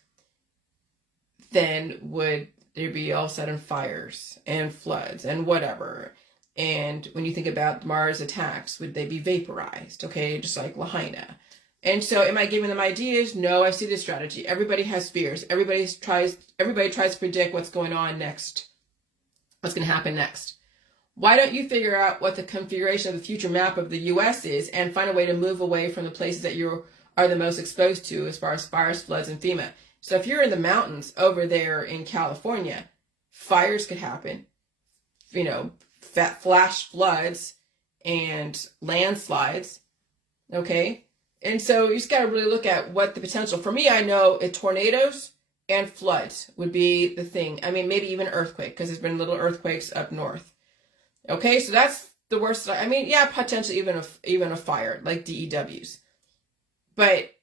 then would there be all of a sudden fires and floods and whatever? And when you think about Mars attacks, would they be vaporized? Okay, just like Lahaina. And so am I giving them ideas? No, I see this strategy. Everybody has fears. Everybody tries to predict what's going on next. What's going to happen next. Why don't you figure out what the configuration of the future map of the U.S. is and find a way to move away from the places that you are the most exposed to as far as fires, floods, and FEMA? So if you're in the mountains over there in California, fires could happen, flash floods and landslides, okay? And so you just got to really look at what the potential. For me, I know tornadoes and floods would be the thing. I mean, maybe even earthquake, because there's been little earthquakes up north. Okay, so that's the worst. I mean, yeah, potentially even a fire, like DEWs. But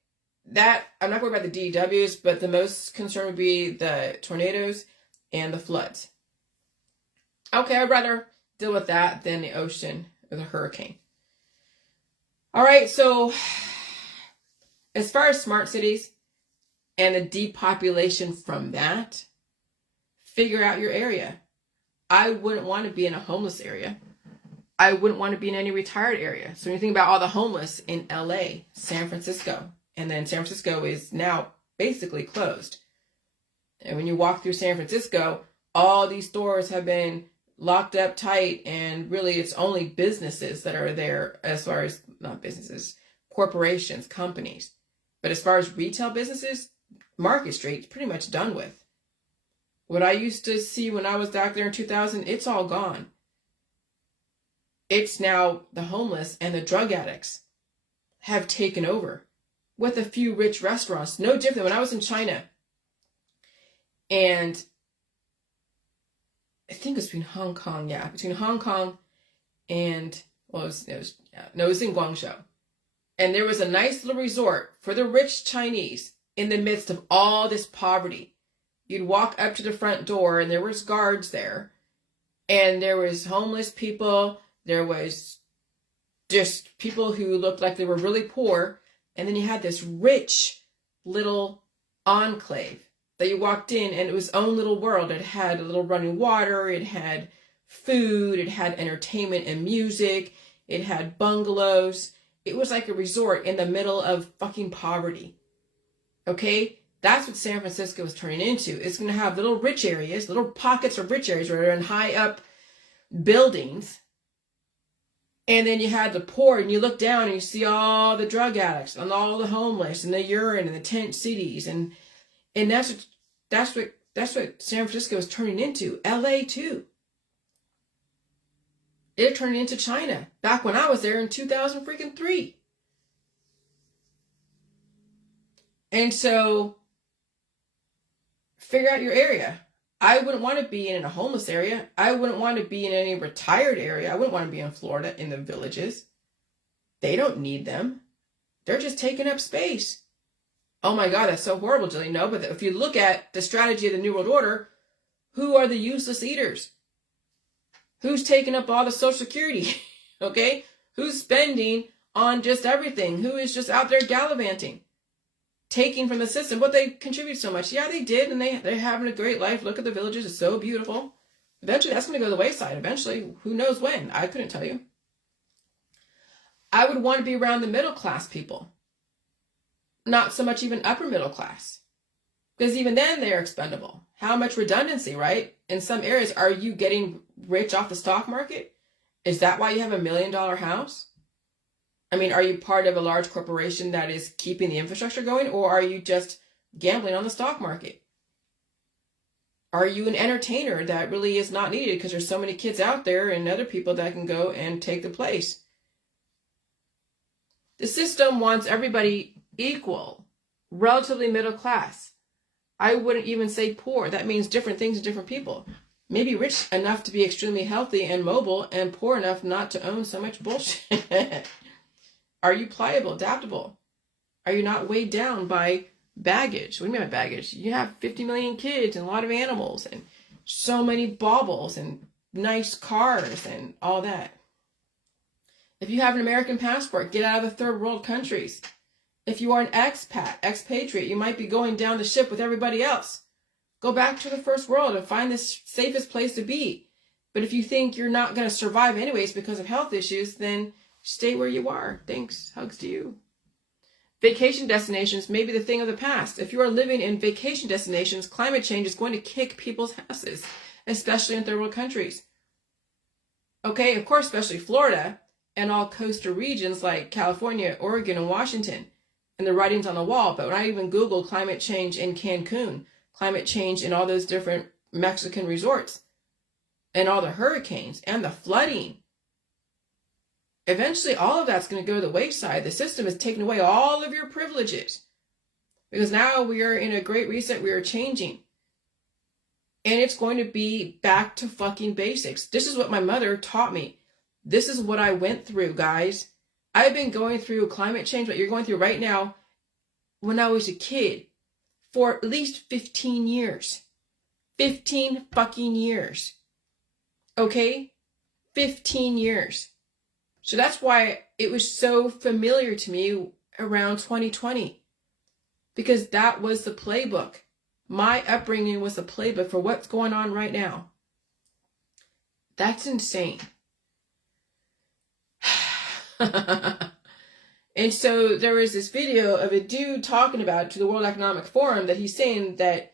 that, I'm not worried about the DEWs, but the most concern would be the tornadoes and the floods. Okay, I'd rather deal with that than the ocean or the hurricane. All right, so as far as smart cities and the depopulation from that, figure out your area. I wouldn't want to be in a homeless area. I wouldn't want to be in any retired area. So when you think about all the homeless in LA, San Francisco, and then San Francisco is now basically closed. And when you walk through San Francisco, all these stores have been locked up tight, and really it's only businesses that are there, as far as, not businesses, corporations, companies. But as far as retail businesses, Market Street's pretty much done with. What I used to see when I was back there in 2000, it's all gone. It's now the homeless and the drug addicts have taken over with a few rich restaurants. No different than when I was in China. And I think it was between Hong Kong and, it was in Guangzhou. And there was a nice little resort for the rich Chinese in the midst of all this poverty. You'd walk up to the front door and there was guards there, and there was homeless people. There was just people who looked like they were really poor. And then you had this rich little enclave that you walked in, and it was its own little world. It had a little running water. It had food. It had entertainment and music. It had bungalows. It was like a resort in the middle of fucking poverty. Okay? That's what San Francisco is turning into. It's going to have little rich areas, little pockets of rich areas where they're in high up buildings. And then you had the poor, and you look down and you see all the drug addicts and all the homeless and the urine and the tent cities. And that's what San Francisco is turning into. LA too. It turned into China back when I was there in 2003. And so figure out your area. I wouldn't want to be in a homeless area. I wouldn't want to be in any retired area. I wouldn't want to be in Florida in the villages. They don't need them. They're just taking up space. Oh my God, that's so horrible, Jillian. No, but if you look at the strategy of the New World Order, who are the useless eaters? Who's taking up all the Social Security? Okay? Who's spending on just everything? Who is just out there gallivanting? taking from the system, but they contribute so much. Yeah, they did, and they're having a great life. Look at the villages, it's so beautiful. Eventually, that's going to go to the wayside. Eventually, who knows when? I couldn't tell you. I would want to be around the middle class people, not so much even upper middle class, because even then they're expendable. How much redundancy, right? In some areas, are you getting rich off the stock market? Is that why you have $1 million house? I mean, are you part of a large corporation that is keeping the infrastructure going, or are you just gambling on the stock market? Are you an entertainer that really is not needed because there's so many kids out there and other people that can go and take the place? The system wants everybody equal, relatively middle class. I wouldn't even say poor. That means different things to different people. Maybe rich enough to be extremely healthy and mobile, and poor enough not to own so much bullshit. Are you pliable, adaptable? Are you not weighed down by baggage? What do you mean by baggage? You have 50 million kids and a lot of animals and so many baubles and nice cars and all that. If you have an American passport, get out of the third world countries. If you are an expat, expatriate, you might be going down the ship with everybody else. Go back to the first world and find the safest place to be. But if you think you're not going to survive anyways because of health issues, then stay where you are. Thanks. Hugs to you. Vacation destinations may be the thing of the past. If you are living in vacation destinations, climate change is going to kick people's asses, especially in third world countries. Okay, of course, especially Florida and all coastal regions like California, Oregon, and Washington, and the writings on the wall. But when I even Google climate change in Cancun, climate change in all those different Mexican resorts, and all the hurricanes and the flooding, eventually all of that's going to go to the wayside. The system is taking away all of your privileges because now we are in a great reset. We are changing. And it's going to be back to fucking basics. This is what my mother taught me. This is what I went through, guys. I've been going through climate change, what you're going through right now, when I was a kid for at least 15 years. 15 fucking years. Okay? 15 years. So that's why it was so familiar to me around 2020. Because that was the playbook. My upbringing was the playbook for what's going on right now. That's insane. And so there was this video of a dude talking about to the World Economic Forum that he's saying that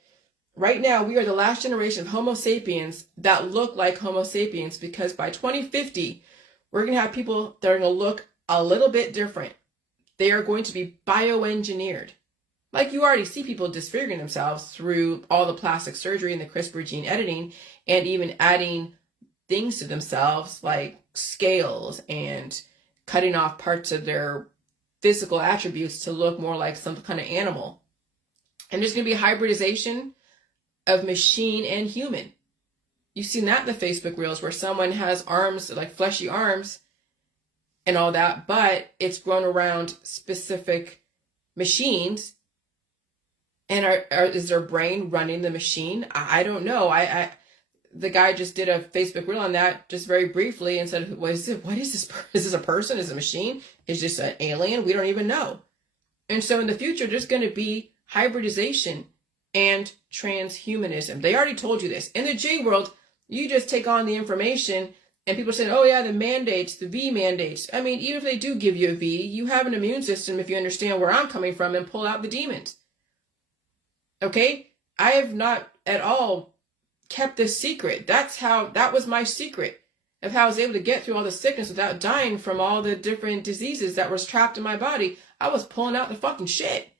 right now we are the last generation of Homo sapiens that look like Homo sapiens, because by 2050, we're going to have people that are going to look a little bit different. They are going to be bioengineered. Like you already see people disfiguring themselves through all the plastic surgery and the CRISPR gene editing, and even adding things to themselves like scales and cutting off parts of their physical attributes to look more like some kind of animal. And there's going to be hybridization of machine and human. You've seen that in the Facebook reels where someone has arms, like fleshy arms and all that, but it's grown around specific machines. And is their brain running the machine? I don't know. The guy just did a Facebook reel on that just very briefly and said, what is it? What is this? Is this a person? Is it a machine? Is this an alien? We don't even know. And so in the future, there's going to be hybridization and transhumanism. They already told you this. In the J world, you just take on the information and people are saying, oh yeah, the mandates, the V mandates. I mean, even if they do give you a V, you have an immune system if you understand where I'm coming from and pull out the demons. Okay? I have not at all kept this secret. That was my secret of how I was able to get through all the sickness without dying from all the different diseases that was trapped in my body. I was pulling out the fucking shit.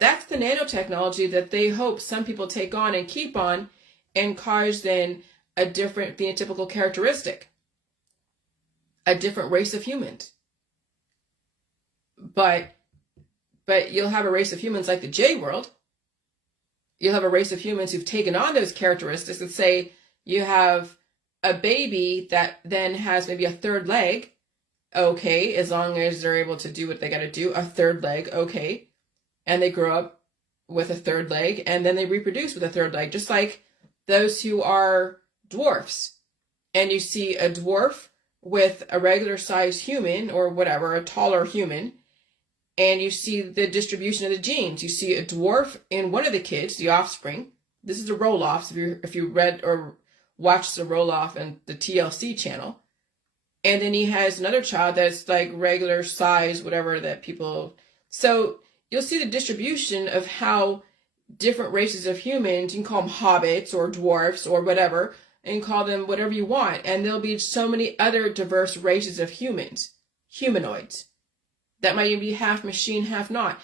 That's the nanotechnology that they hope some people take on and keep on and cause then a different phenotypical characteristic, a different race of humans. But you'll have a race of humans like the J world. You'll have a race of humans who've taken on those characteristics. And say you have a baby that then has maybe a third leg. Okay, as long as they're able to do what they got to do, a third leg, okay. And they grow up with a third leg, and then they reproduce with a third leg, just like those who are dwarfs. And you see a dwarf with a regular sized human or whatever, a taller human, And you see the distribution of the genes. You see a dwarf in one of the kids, the offspring. This is the roll-offs, if you read or watched the roll-off and the TLC channel. And then he has another child that's like regular size, whatever that people... So you'll see the distribution of how different races of humans, you can call them hobbits or dwarfs or whatever, and you call them whatever you want. And there'll be so many other diverse races of humans, humanoids, that might even be half machine, half not.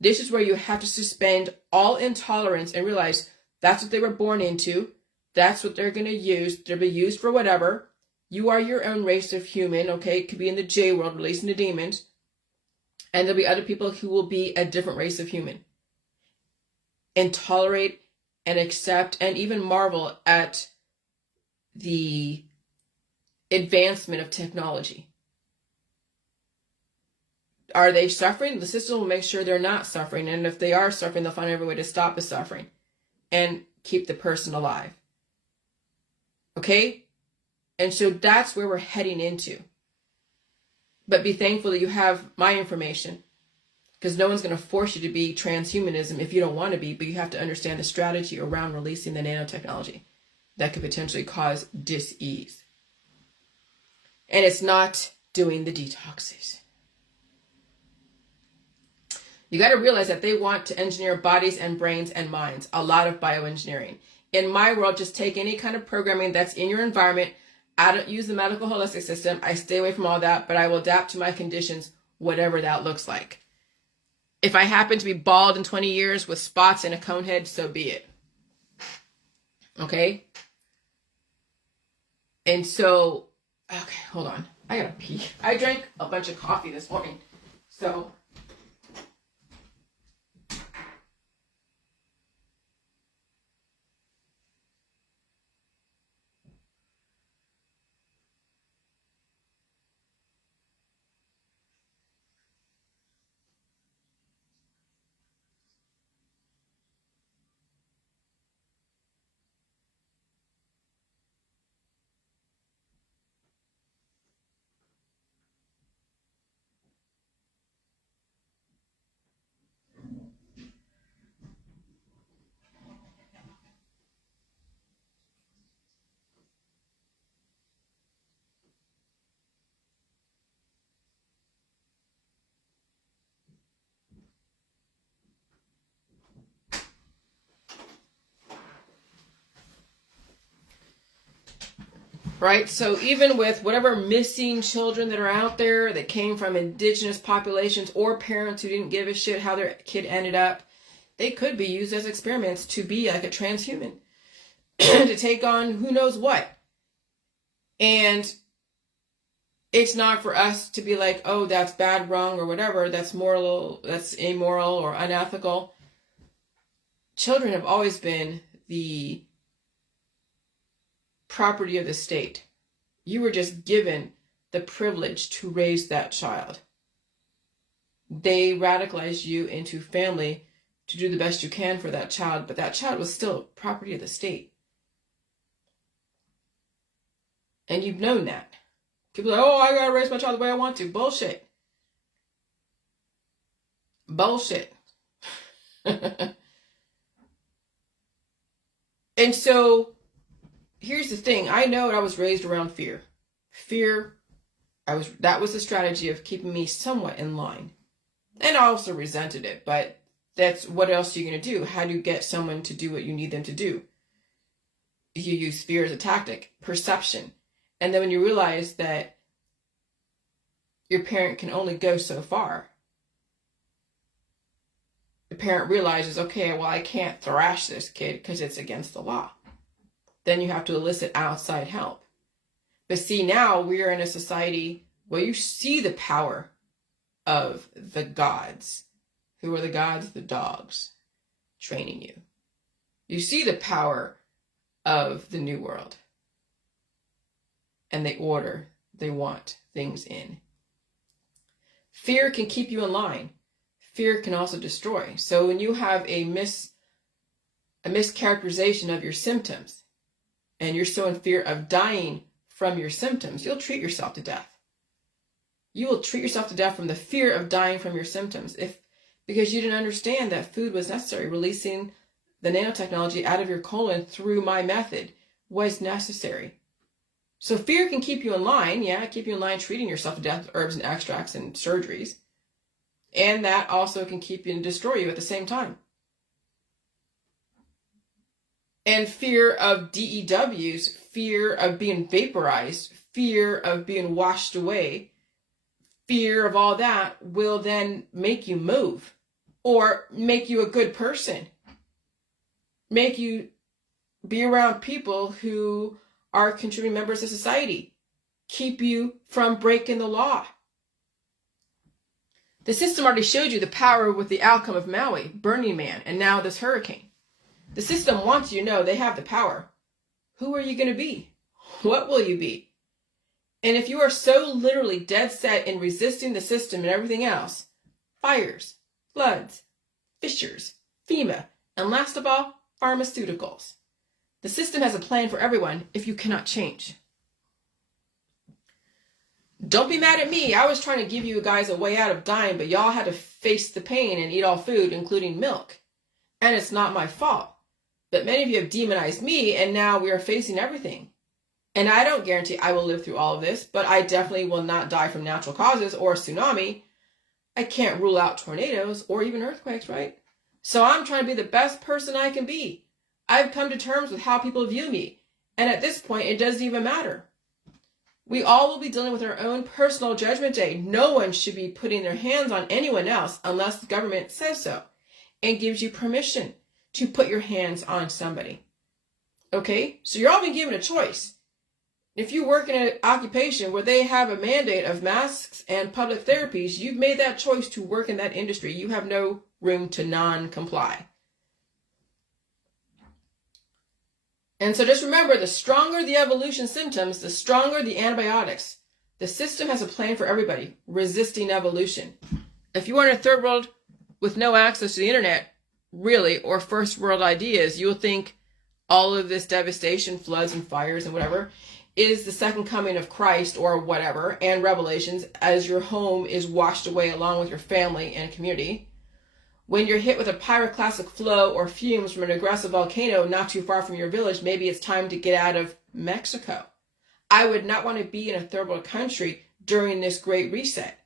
This is where you have to suspend all intolerance and realize that's what they were born into. That's what they're going to use. They'll be used for whatever. You are your own race of human, okay? It could be in the J world, releasing the demons. And there'll be other people who will be a different race of human. And tolerate and accept and even marvel at the advancement of technology. Are they suffering? The system will make sure they're not suffering. And if they are suffering, they'll find every way to stop the suffering and keep the person alive. Okay? And so that's where we're heading into. But be thankful that you have my information, because no one's going to force you to be transhumanism if you don't want to be, but you have to understand the strategy around releasing the nanotechnology that could potentially cause dis-ease. And it's not doing the detoxes. You got to realize that they want to engineer bodies and brains and minds, a lot of bioengineering. In my world, just take any kind of programming that's in your environment. I don't use the medical holistic system. I stay away from all that, but I will adapt to my conditions, whatever that looks like. If I happen to be bald in 20 years with spots and a cone head, so be it. Okay? And so, okay, hold on. I gotta pee. I drank a bunch of coffee this morning. So... Right? So even with whatever missing children that are out there that came from indigenous populations or parents who didn't give a shit how their kid ended up, they could be used as experiments to be like a transhuman, to take on who knows what. And it's not for us to be like, oh, that's bad, wrong, or whatever. That's moral, that's immoral or unethical. Children have always been the property of the state. You were just given the privilege to raise that child. They radicalized you into family to do the best you can for that child, but that child was still property of the state. And you've known that. People are like, oh, I gotta raise my child the way I want to. Bullshit. Bullshit. And so, here's the thing. I know I was raised around fear. Fear, that was the strategy of keeping me somewhat in line. And I also resented it, but that's what else are you going to do? How do you get someone to do what you need them to do? You use fear as a tactic, perception. And then when you realize that your parent can only go so far, the parent realizes, okay, well, I can't thrash this kid because it's against the law. Then you have to elicit outside help. But see, now we are in a society where you see the power of the gods. Who are the gods? The dogs training you. You see the power of the new world. And they order, they want things in. Fear can keep you in line. Fear can also destroy. So when you have a mischaracterization of your symptoms, and you're so in fear of dying from your symptoms, you'll treat yourself to death. You will treat yourself to death from the fear of dying from your symptoms because you didn't understand that food was necessary. Releasing the nanotechnology out of your colon through my method was necessary. So fear can keep you in line. Yeah, keep you in line treating yourself to death with herbs and extracts and surgeries. And that also can keep you and destroy you at the same time. And fear of DEWs, fear of being vaporized, fear of being washed away, fear of all that will then make you move or make you a good person. Make you be around people who are contributing members of society. Keep you from breaking the law. The system already showed you the power with the outcome of Maui, Burning Man, and now this hurricane. The system wants you to know they have the power. Who are you going to be? What will you be? And if you are so literally dead set in resisting the system and everything else, fires, floods, fissures, FEMA, and last of all, pharmaceuticals. The system has a plan for everyone if you cannot change. Don't be mad at me. I was trying to give you guys a way out of dying, but y'all had to face the pain and eat all food, including milk. And it's not my fault. But many of you have demonized me, and now we are facing everything. And I don't guarantee I will live through all of this, but I definitely will not die from natural causes or a tsunami. I can't rule out tornadoes or even earthquakes, right? So I'm trying to be the best person I can be. I've come to terms with how people view me. And at this point, it doesn't even matter. We all will be dealing with our own personal judgment day. No one should be putting their hands on anyone else unless the government says so and gives you permission to put your hands on somebody. Okay? So you're all being given a choice. If you work in an occupation where they have a mandate of masks and public therapies, you've made that choice to work in that industry. You have no room to non-comply. And so just remember, the stronger the evolution symptoms, the stronger the antibiotics. The system has a plan for everybody, resisting evolution. If you are in a third world with no access to the internet, really, or first world ideas, you'll think all of this devastation, floods and fires and whatever, is the second coming of Christ or whatever, and revelations as your home is washed away along with your family and community. When you're hit with a pyroclastic flow or fumes from an aggressive volcano not too far from your village, maybe it's time to get out of Mexico. I would not want to be in a third world country during this great reset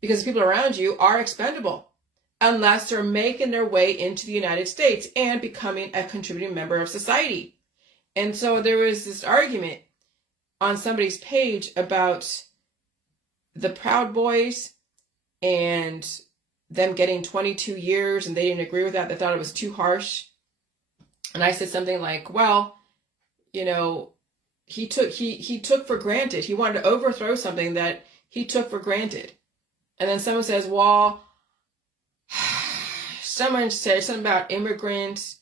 because the people around you are expendable unless they're making their way into the United States and becoming a contributing member of society. And so there was this argument on somebody's page about the Proud Boys and them getting 22 years, and they didn't agree with that. They thought it was too harsh. And I said something like, well, you know, he took for granted. He wanted to overthrow something that he took for granted. And then someone says, well, someone said something about immigrants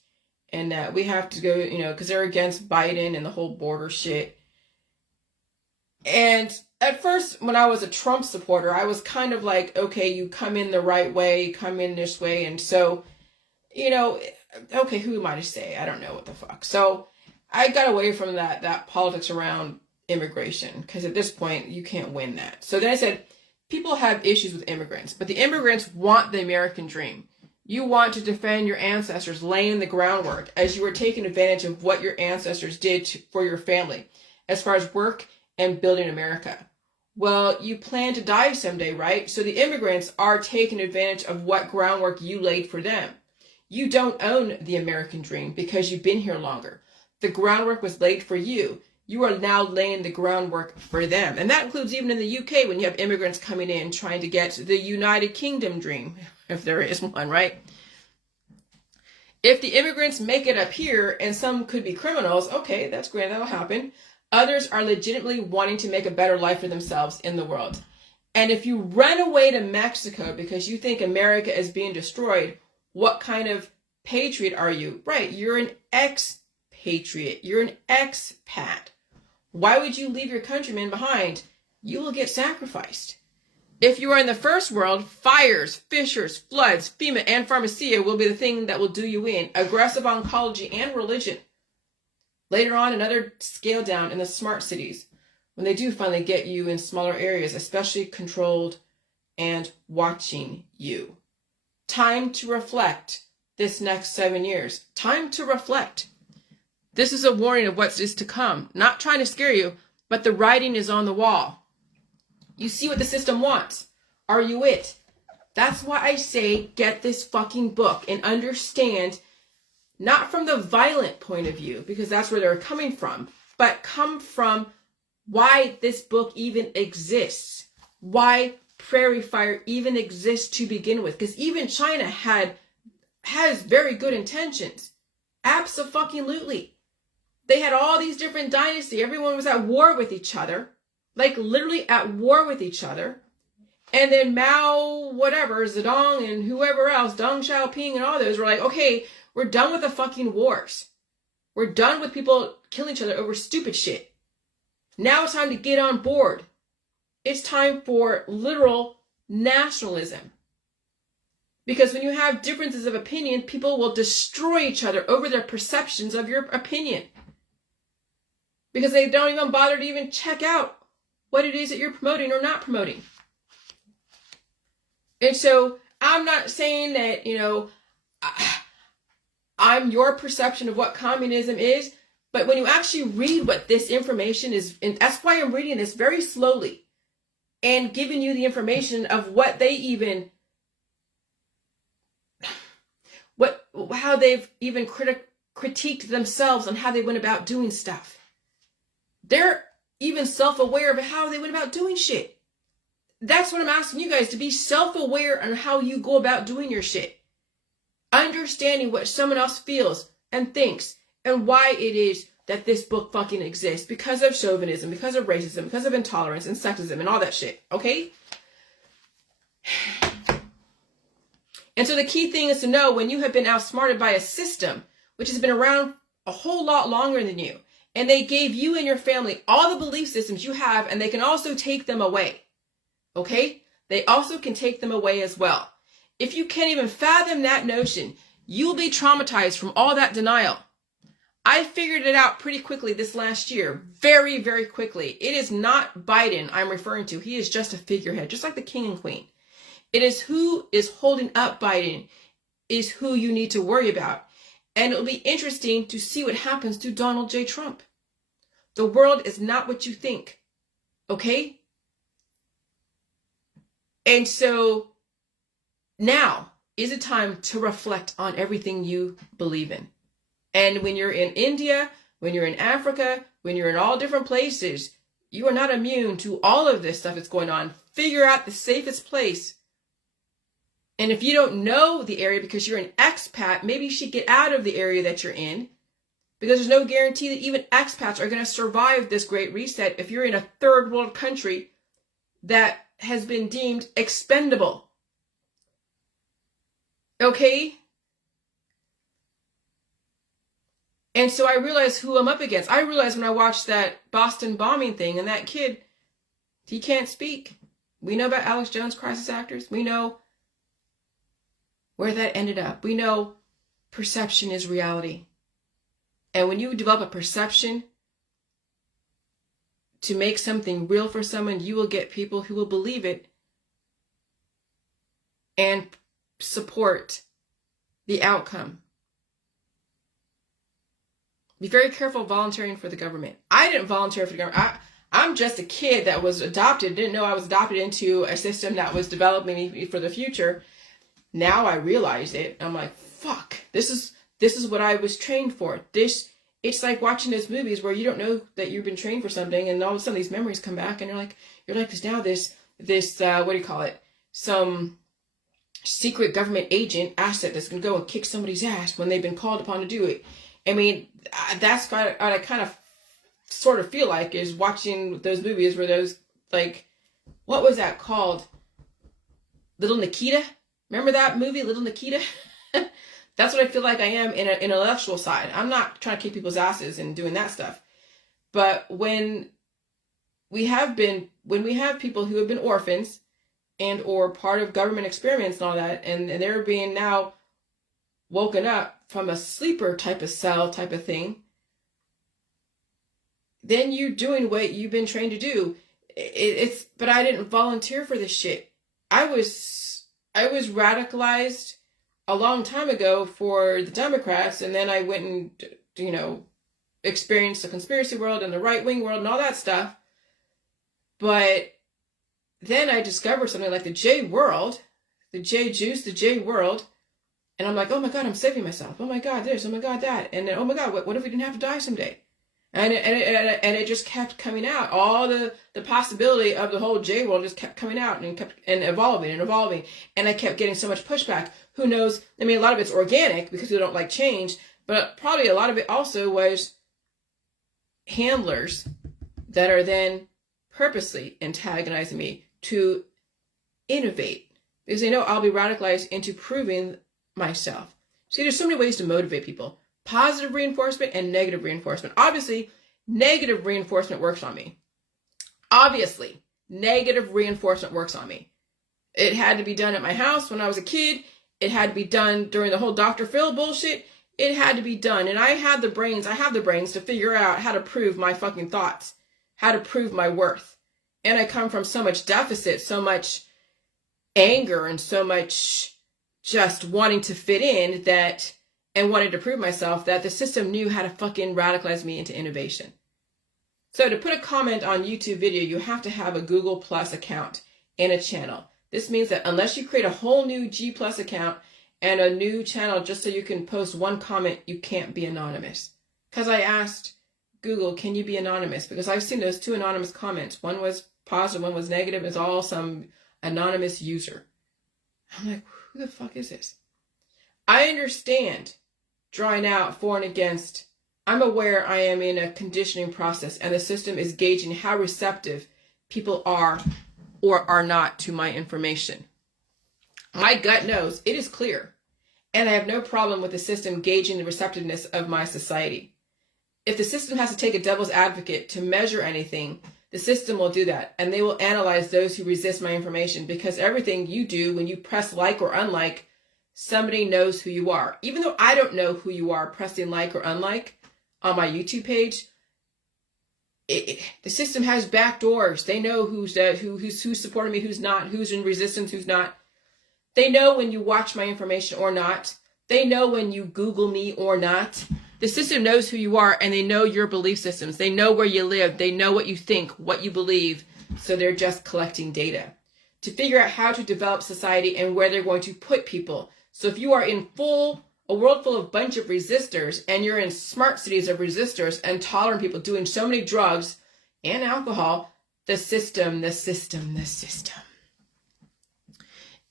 and that we have to go, you know, because they're against Biden and the whole border shit. And at first, when I was a Trump supporter, I was kind of like, okay, you come in the right way, come in this way. And so, you know, okay, who am I to say? I don't know what the fuck. So I got away from that politics around immigration, because at this point, you can't win that. So then I said, people have issues with immigrants, but the immigrants want the American dream. You want to defend your ancestors, laying the groundwork as you were taking advantage of what your ancestors did for your family, as far as work and building America. Well, you plan to die someday, right? So the immigrants are taking advantage of what groundwork you laid for them. You don't own the American dream because you've been here longer. The groundwork was laid for you. You are now laying the groundwork for them. And that includes even in the UK when you have immigrants coming in trying to get the United Kingdom dream, if there is one, right? If the immigrants make it up here, and some could be criminals, okay, that's great, that'll happen. Others are legitimately wanting to make a better life for themselves in the world. And if you run away to Mexico because you think America is being destroyed, what kind of patriot are you? Right, you're an expatriate. You're an expat. Why would you leave your countrymen behind? You will get sacrificed. If you are in the first world, fires, fissures, floods, FEMA, and pharmacia will be the thing that will do you in. Aggressive oncology and religion. Later on, another scale down in the smart cities. when they do finally get you in smaller areas, especially controlled and watching you. Time to reflect this next 7 years. Time to reflect. This is a warning of what is to come. Not trying to scare you, but the writing is on the wall. You see what the system wants. Are you it? That's why I say get this fucking book and understand, not from the violent point of view, because that's where they're coming from, but come from why this book even exists. Why Prairie Fire even exists to begin with. Because even China has very good intentions. Abso-fucking-lutely. They had all these different dynasties. Everyone was at war with each other. Like literally at war with each other. And then Mao, whatever, Zedong and whoever else, Deng Xiaoping and all those were like, okay, we're done with the fucking wars. We're done with people killing each other over stupid shit. Now it's time to get on board. It's time for literal nationalism. Because when you have differences of opinion, people will destroy each other over their perceptions of your opinion. Because they don't even bother to even check out what it is that you're promoting or not promoting. And so I'm not saying that, I'm your perception of what communism is, but when you actually read what this information is, and that's why I'm reading this very slowly and giving you the information of what they even, how they've even critiqued themselves on how they went about doing stuff. They're even self-aware of how they went about doing shit. That's what I'm asking you guys, to be self-aware on how you go about doing your shit. Understanding what someone else feels and thinks and why it is that this book fucking exists. Because of chauvinism, because of racism, because of intolerance and sexism and all that shit. Okay? And so the key thing is to know when you have been outsmarted by a system which has been around a whole lot longer than you, and they gave you and your family all the belief systems you have, and they can also take them away. Okay? They also can take them away as well. If you can't even fathom that notion, you'll be traumatized from all that denial. I figured it out pretty quickly this last year. Very, very quickly. It is not Biden I'm referring to. He is just a figurehead, just like the king and queen. It is who is holding up Biden is who you need to worry about. And it'll be interesting to see what happens to Donald J. Trump. The world is not what you think. Okay? And so now is a time to reflect on everything you believe in. And when you're in India, when you're in Africa, when you're in all different places, you are not immune to all of this stuff that's going on. Figure out the safest place. And if you don't know the area because you're an expat, maybe you should get out of the area that you're in, because there's no guarantee that even expats are going to survive this great reset if you're in a third world country that has been deemed expendable. Okay? And so I realized who I'm up against. I realized when I watched that Boston bombing thing, and that kid, he can't speak. We know about Alex Jones crisis actors. We know where that ended up. We know perception is reality. And when you develop a perception to make something real for someone, you will get people who will believe it and support the outcome. Be very careful volunteering for the government. I didn't volunteer for the government. I'm just a kid that was adopted, didn't know I was adopted into a system that was developing me for the future. Now I realize it. I'm like, fuck, this is what I was trained for. It's like watching those movies where you don't know that you've been trained for something, and all of a sudden these memories come back, and you're like, there's now this what do you call it? Some secret government agent asset that's going to go and kick somebody's ass when they've been called upon to do it. I mean, that's what I kind of sort of feel like is watching those movies where those, like, what was that called? Little Nikita? Remember that movie, Little Nikita? That's what I feel like I am in an intellectual side. I'm not trying to kick people's asses and doing that stuff. But when we have people who have been orphans and or part of government experiments and all that, and they're being now woken up from a sleeper type of cell type of thing, then you're doing what you've been trained to do. But I didn't volunteer for this shit. I was radicalized a long time ago for the Democrats, and then I went and, experienced the conspiracy world and the right-wing world and all that stuff. But then I discovered something like the J world, the J juice, the J world, and I'm like, oh my God, I'm saving myself. Oh my God, this, oh my God, that. And then, oh my God, what if we didn't have to die someday? And it just kept coming out. All the possibility of the whole J world just kept coming out and kept evolving and evolving. And I kept getting so much pushback. Who knows? I mean, a lot of it's organic because we don't like change, but probably a lot of it also was handlers that are then purposely antagonizing me to innovate because they know I'll be radicalized into proving myself. See, there's so many ways to motivate people. Positive reinforcement and negative reinforcement. Obviously, negative reinforcement works on me. Obviously, negative reinforcement works on me. It had to be done at my house when I was a kid. It had to be done during the whole Dr. Phil bullshit. It had to be done. And I have the brains to figure out how to prove my fucking thoughts, how to prove my worth. And I come from so much deficit, so much anger, and so much just wanting to fit in and wanted to prove myself that the system knew how to fucking radicalize me into innovation. So to put a comment on YouTube video, you have to have a Google Plus account and a channel. This means that unless you create a whole new G Plus account and a new channel just so you can post one comment, you can't be anonymous. Because I asked Google, can you be anonymous? Because I've seen those 2 anonymous comments. One was positive, one was negative. It's all some anonymous user. I'm like, who the fuck is this? I understand drawing out for and against. I'm aware I am in a conditioning process and the system is gauging how receptive people are or are not to my information. My gut knows it is clear, and I have no problem with the system gauging the receptiveness of my society. If the system has to take a devil's advocate to measure anything, the system will do that, and they will analyze those who resist my information because everything you do when you press like or unlike, somebody knows who you are. Even though I don't know who you are pressing like or unlike on my YouTube page, the system has back doors. They know who's supporting me, who's not, who's in resistance, who's not. They know when you watch my information or not. They know when you Google me or not. The system knows who you are, and they know your belief systems. They know where you live. They know what you think, what you believe. So they're just collecting data to figure out how to develop society and where they're going to put people. So if you are in a world full of bunch of resistors, and you're in smart cities of resistors and tolerant people doing so many drugs and alcohol, the system.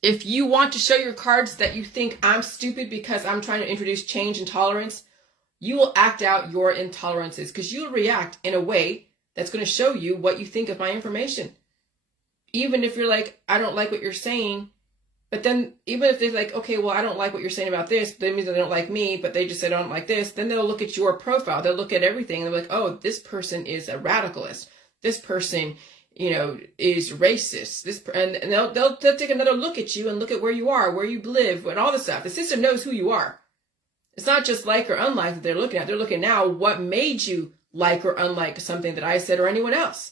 If you want to show your cards that you think I'm stupid because I'm trying to introduce change and tolerance, you will act out your intolerances because you'll react in a way that's going to show you what you think of my information. Even if you're like, I don't like what you're saying, but then even if they're like, okay, well, I don't like what you're saying about this, that means they don't like me, but they just said I don't like this, then they'll look at your profile. They'll look at everything and they're like, oh, this person is a radicalist. This person, is racist. And they'll take another look at you and look at where you are, where you live, and all this stuff. The system knows who you are. It's not just like or unlike that they're looking at. They're looking now what made you like or unlike something that I said or anyone else.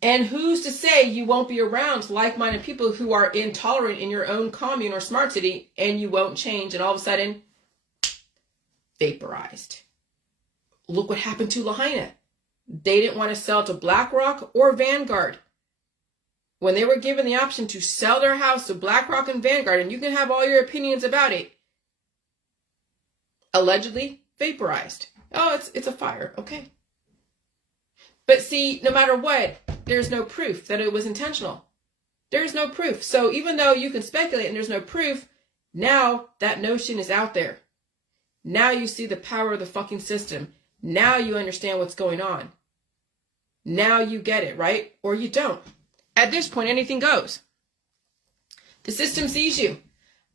And who's to say you won't be around like-minded people who are intolerant in your own commune or smart city and you won't change and all of a sudden vaporized. Look what happened to Lahaina. They didn't want to sell to BlackRock or Vanguard. When they were given the option to sell their house to BlackRock and Vanguard, and you can have all your opinions about it, allegedly vaporized. Oh, it's a fire. Okay. But see, no matter what, there's no proof that it was intentional. There's no proof. So even though you can speculate and there's no proof, now that notion is out there. Now you see the power of the fucking system. Now you understand what's going on. Now you get it, right? Or you don't. At this point, anything goes. The system sees you.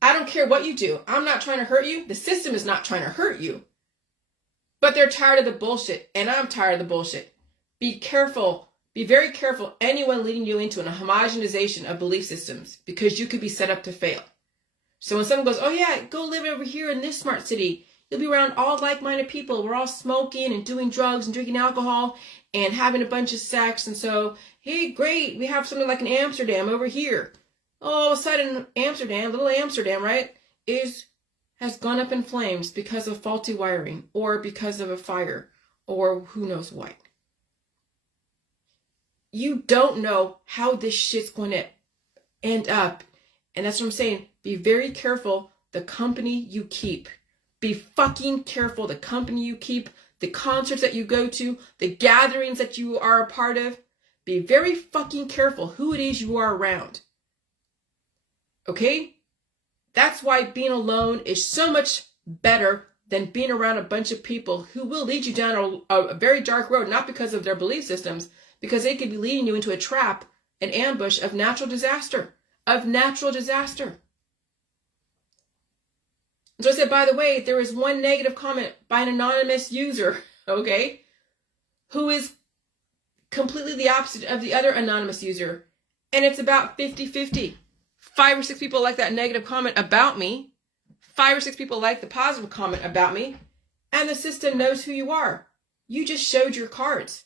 I don't care what you do. I'm not trying to hurt you. The system is not trying to hurt you. But they're tired of the bullshit, and I'm tired of the bullshit. Be careful. Be very careful anyone leading you into a homogenization of belief systems because you could be set up to fail. So when someone goes, oh yeah, go live over here in this smart city, You'll be around all like-minded people. We're all smoking and doing drugs and drinking alcohol and having a bunch of sex. And so, hey, great, we have something like an Amsterdam over here. All of a sudden, Amsterdam, little Amsterdam, right, has gone up in flames because of faulty wiring or because of a fire or who knows what. You don't know how this shit's going to end up. And that's what I'm saying. Be very careful the company you keep. Be fucking careful the company you keep, the concerts that you go to, the gatherings that you are a part of. Be very fucking careful who it is you are around. Okay? That's why being alone is so much better than being around a bunch of people who will lead you down a very dark road, not because of their belief systems, because they could be leading you into a trap, an ambush of natural disaster. So I said, by the way, there was one negative comment by an anonymous user, okay, who is completely the opposite of the other anonymous user. And it's about 50-50. 5 or 6 people like that negative comment about me. 5 or 6 people like the positive comment about me. And the system knows who you are. You just showed your cards.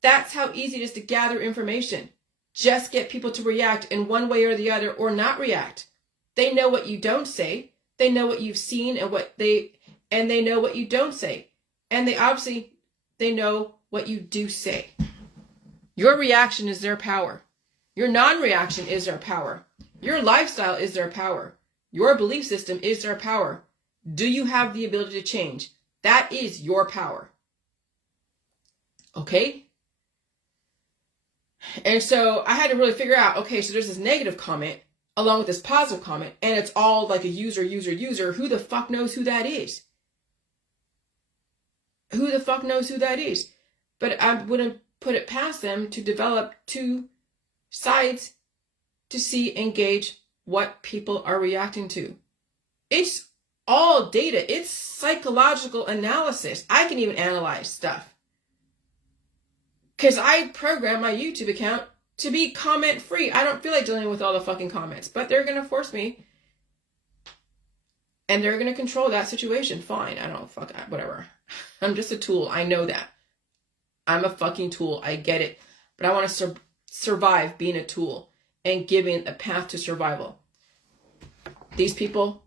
That's how easy it is to gather information. Just get people to react in one way or the other or not react. They know what you don't say. They know what you've seen and they know what you don't say. And they know what you do say. Your reaction is their power. Your non-reaction is their power. Your lifestyle is their power. Your belief system is their power. Do you have the ability to change? That is your power. Okay? And so I had to really figure out, okay, so there's this negative comment along with this positive comment, and it's all like a user. Who the fuck knows who that is? Who the fuck knows who that is? But I wouldn't put it past them to develop 2 sides to see and gauge what people are reacting to. It's all data. It's psychological analysis. I can even analyze stuff. Because I program my YouTube account to be comment free. I don't feel like dealing with all the fucking comments, but they're going to force me. And they're going to control that situation. Fine. I don't fuck whatever. I'm just a tool. I know that. I'm a fucking tool. I get it. But I want to survive being a tool and giving a path to survival. These people,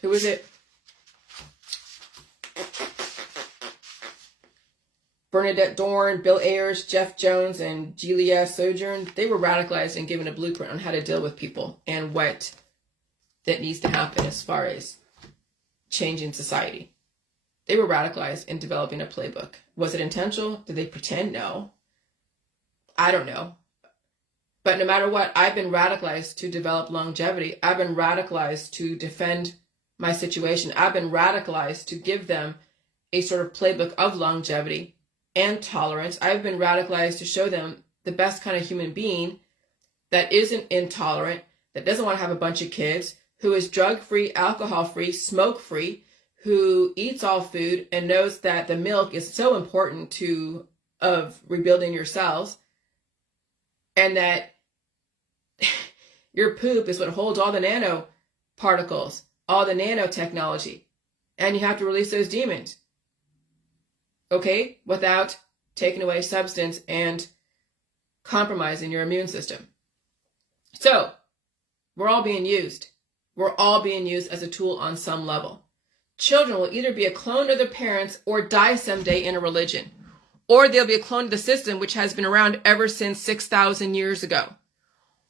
who is it? Bernadette Dorn, Bill Ayers, Jeff Jones, and Julia Sojourn, they were radicalized and given a blueprint on how to deal with people and what that needs to happen as far as changing society. They were radicalized in developing a playbook. Was it intentional? Did they pretend? No. I don't know. But no matter what, I've been radicalized to develop longevity. I've been radicalized to defend my situation. I've been radicalized to give them a sort of playbook of longevity and tolerance. I've been radicalized to show them the best kind of human being that isn't intolerant, that doesn't want to have a bunch of kids, who is drug-free, alcohol-free, smoke-free, who eats all food and knows that the milk is so important of rebuilding your cells, and that your poop is what holds all the nanoparticles, all the nanotechnology, and you have to release those demons. Okay? Without taking away substance and compromising your immune system. So, we're all being used. We're all being used as a tool on some level. Children will either be a clone of their parents or die someday in a religion. Or they'll be a clone of the system which has been around ever since 6,000 years ago.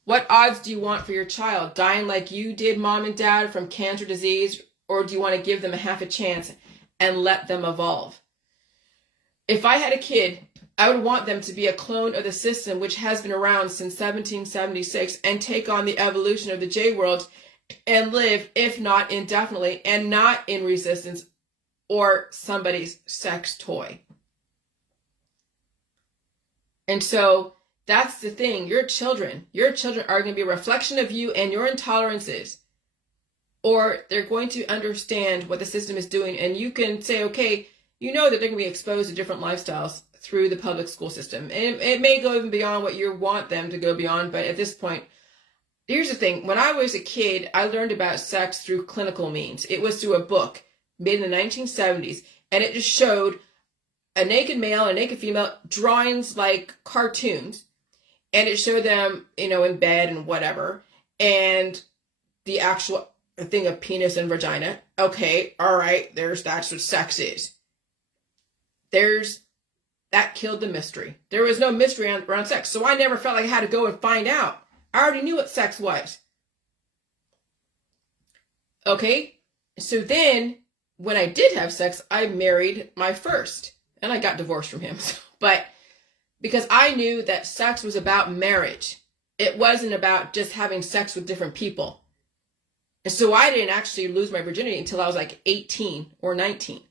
What odds do you want for your child? Dying like you did, mom and dad, from cancer disease? Or do you want to give them a half a chance and let them evolve? If I had a kid, I would want them to be a clone of the system which has been around since 1776 and take on the evolution of the J world and live, if not indefinitely, and not in resistance or somebody's sex toy. And so that's the thing. Your children are going to be a reflection of you and your intolerances. Or they're going to understand what the system is doing, and you can say, okay, you know that they're going to be exposed to different lifestyles through the public school system. And it may go even beyond what you want them to go beyond, but at this point, here's the thing. When I was a kid, I learned about sex through clinical means. It was through a book. made in the 1970s, and it just showed a naked male and a naked female, drawings like cartoons, and it showed them, in bed and whatever, and the actual thing of penis and vagina. Okay, all right, that's what sex is. That killed the mystery. There was no mystery around sex, so I never felt like I had to go and find out. I already knew what sex was. Okay, so then when I did have sex, I married my first, and I got divorced from him. But because I knew that sex was about marriage, it wasn't about just having sex with different people. And so I didn't actually lose my virginity until I was like 18 or 19.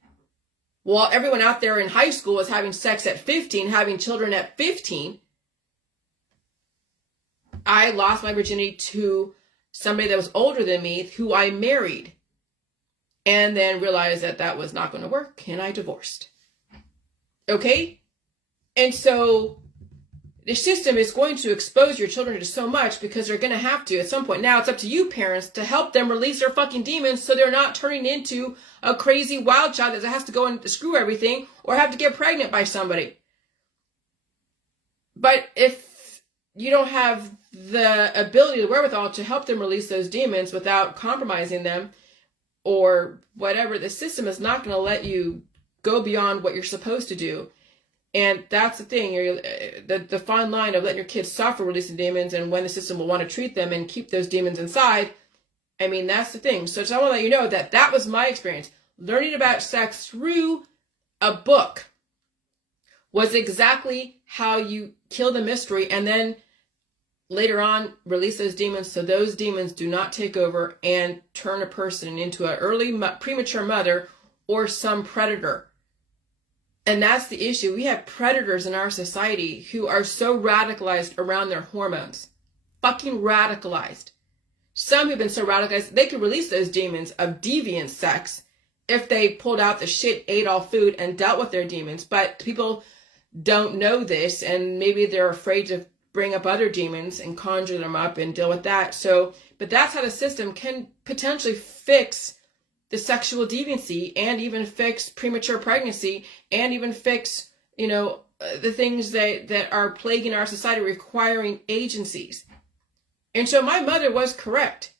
While everyone out there in high school was having sex at 15, having children at 15, I lost my virginity to somebody that was older than me, who I married, and then realized that that was not going to work, and I divorced. Okay? And so the system is going to expose your children to so much because they're going to have to at some point. Now it's up to you, parents, to help them release their fucking demons so they're not turning into a crazy wild child that has to go and screw everything or have to get pregnant by somebody. But if you don't have the ability, the wherewithal to help them release those demons without compromising them or whatever, the system is not going to let you go beyond what you're supposed to do. And that's the thing, the fine line of letting your kids suffer releasing demons and when the system will want to treat them and keep those demons inside. I mean, that's the thing. So I want to let you know that was my experience. Learning about sex through a book was exactly how you kill the mystery and then later on release those demons so those demons do not take over and turn a person into an early premature mother or some predator. And that's the issue. We have predators in our society who are so radicalized around their hormones. Fucking radicalized. Some have been so radicalized, they could release those demons of deviant sex if they pulled out the shit, ate all food, and dealt with their demons. But people don't know this, and maybe they're afraid to bring up other demons and conjure them up and deal with that. But that's how the system can potentially fix the sexual deviancy and even fix premature pregnancy and even fix, the things that are plaguing our society requiring agencies. And so my mother was correct,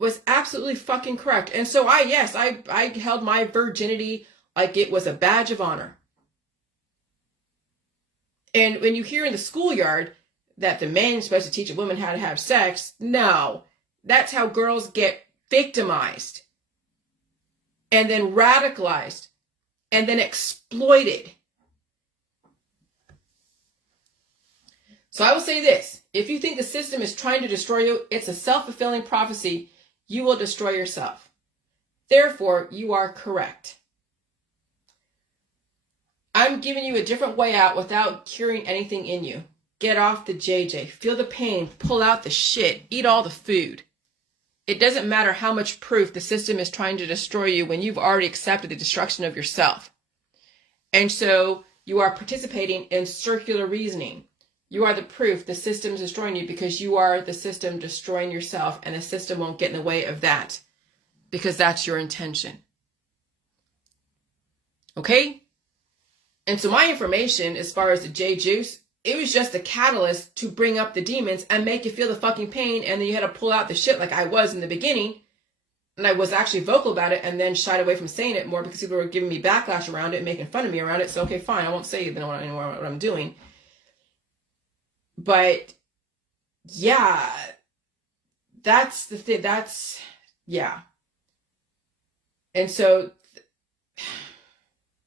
was absolutely fucking correct. And so I held my virginity like it was a badge of honor. And when you hear in the schoolyard that the man's supposed to teach a woman how to have sex, no, that's how girls get victimized. And then radicalized, and then exploited. So I will say this, if you think the system is trying to destroy you, it's a self-fulfilling prophecy. You will destroy yourself. Therefore, you are correct. I'm giving you a different way out without curing anything in you. Get off the JJ, feel the pain, pull out the shit, eat all the food. It doesn't matter how much proof the system is trying to destroy you when you've already accepted the destruction of yourself. And so you are participating in circular reasoning. You are the proof the system is destroying you because you are the system destroying yourself, and the system won't get in the way of that because that's your intention. Okay? And so my information as far as the J juice, it was just a catalyst to bring up the demons and make you feel the fucking pain, and then you had to pull out the shit like I was in the beginning. And I was actually vocal about it and then shied away from saying it more because people were giving me backlash around it, making fun of me around it. So, okay, fine, I won't say anymore what I'm doing. But, yeah, that's the thing. Yeah. And so,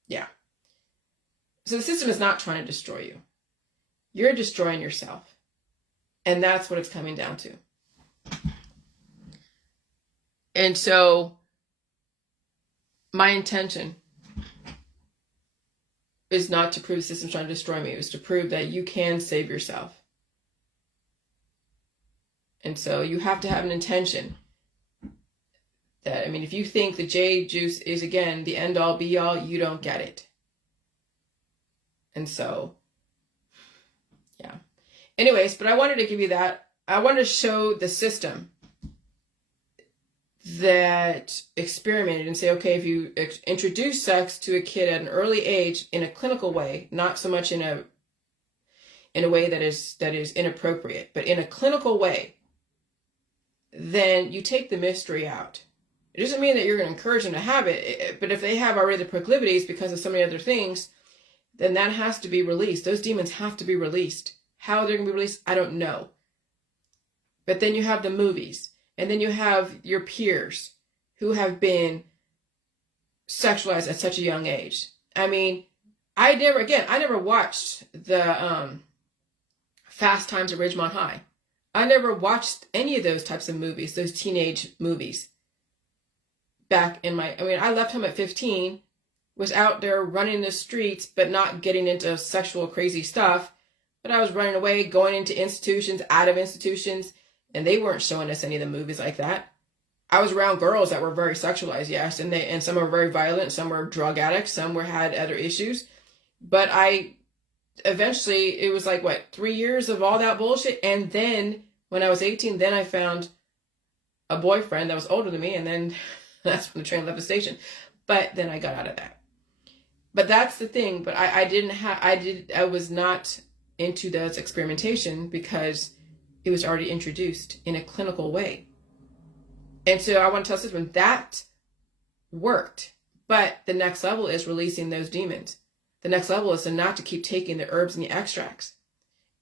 yeah. So the system is not trying to destroy you. You're destroying yourself. And that's what it's coming down to. And so my intention is not to prove the system's trying to destroy me. It was to prove that you can save yourself. And so you have to have an intention. That, if you think the J juice is, again, the end all be all, you don't get it. And so, yeah. Anyways, but I wanted to give you that. I wanted to show the system that experimented and say, okay, if you introduce sex to a kid at an early age in a clinical way, not so much in a way that is inappropriate, but in a clinical way, then you take the mystery out. It doesn't mean that you're going to encourage them to have it, but if they have already the proclivities because of so many other things, then that has to be released. Those demons have to be released. How they're going to be released, I don't know. But then you have the movies, and then you have your peers who have been sexualized at such a young age. I mean, I never watched the Fast Times at Ridgemont High. I never watched any of those types of movies, those teenage movies. I left home at 15, was out there running the streets, but not getting into sexual crazy stuff. But I was running away, going into institutions, out of institutions, and they weren't showing us any of the movies like that. I was around girls that were very sexualized, yes, and some were very violent, some were drug addicts, some had other issues. But eventually, it was 3 years of all that bullshit, and then when I was 18, then I found a boyfriend that was older than me, and then that's when the train left the station. But then I got out of that. But that's the thing. But I was not into those experimentation because it was already introduced in a clinical way. And so I want to tell this one that worked. But the next level is releasing those demons. The next level is to not to keep taking the herbs and the extracts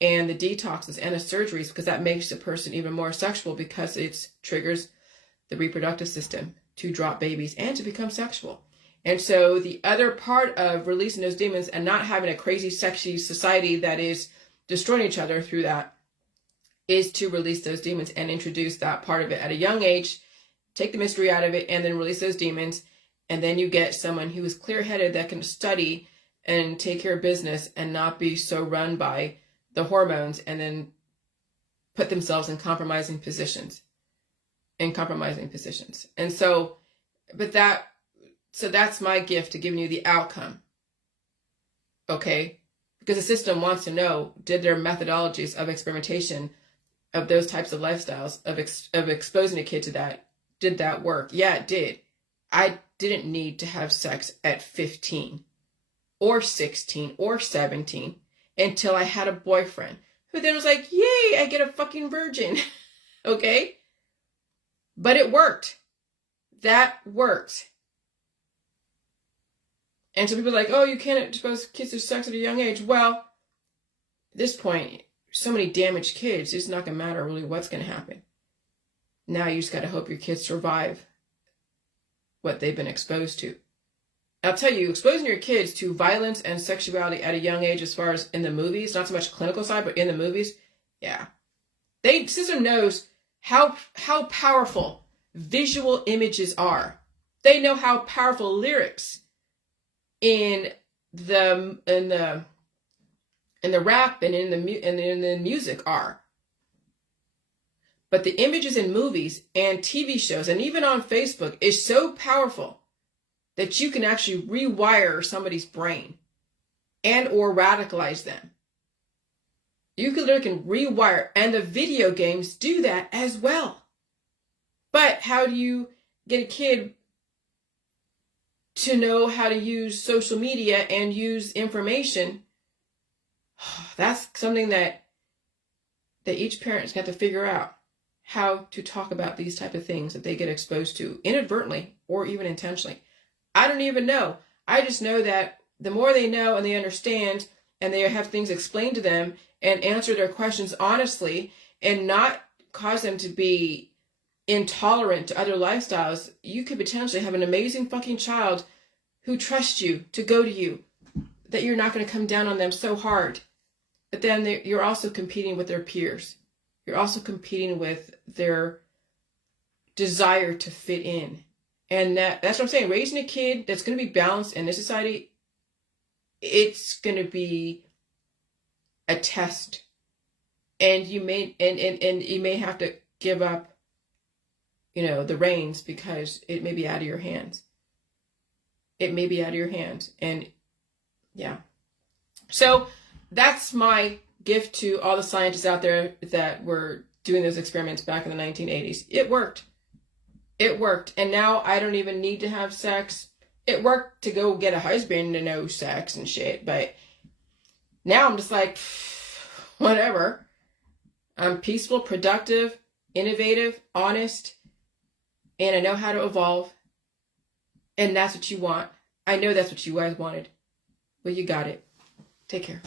and the detoxes and the surgeries, because that makes the person even more sexual, because it triggers the reproductive system to drop babies and to become sexual. And so the other part of releasing those demons and not having a crazy sexy society that is destroying each other through that is to release those demons and introduce that part of it at a young age, take the mystery out of it, and then release those demons. And then you get someone who is clear-headed that can study and take care of business and not be so run by the hormones and then put themselves in compromising positions. And so, that's my gift to giving you the outcome. Okay? Because the system wants to know, did their methodologies of experimentation of those types of lifestyles of exposing a kid to that, did that work? Yeah, it did. I didn't need to have sex at 15 or 16 or 17 until I had a boyfriend who then was like, yay, I get a fucking virgin. Okay? But it worked. That worked. And so people are like, oh, you can't expose kids to sex at a young age. Well, at this point, so many damaged kids, it's not going to matter really what's going to happen. Now you just got to hope your kids survive what they've been exposed to. I'll tell you, exposing your kids to violence and sexuality at a young age, as far as in the movies, not so much clinical side, but in the movies, yeah. The system knows how powerful visual images are. They know how powerful lyrics in the rap and in the music are. But the images in movies and TV shows and even on Facebook is so powerful that you can actually rewire somebody's brain and or radicalize them. You can rewire, and the video games do that as well. But how do you get a kid to know how to use social media and use information? That's something that each parent's got to figure out, how to talk about these type of things that they get exposed to inadvertently or even intentionally. I don't even know. I just know that the more they know and they understand and they have things explained to them and answer their questions honestly and not cause them to be intolerant to other lifestyles, you could potentially have an amazing fucking child who trusts you to go to you, that you're not going to come down on them so hard. But then you're also competing with their peers. You're also competing with their desire to fit in. And that's what I'm saying. Raising a kid that's going to be balanced in this society, it's going to be a test. And you may you may have to give up, the reins, because it may be out of your hands. It may be out of your hands. And yeah. So that's my gift to all the scientists out there that were doing those experiments back in the 1980s. It worked. It worked. And now I don't even need to have sex. It worked to go get a husband and no sex and shit. But now I'm just like, whatever. I'm peaceful, productive, innovative, honest, and I know how to evolve. And that's what you want. I know that's what you guys wanted. Well, you got it. Take care.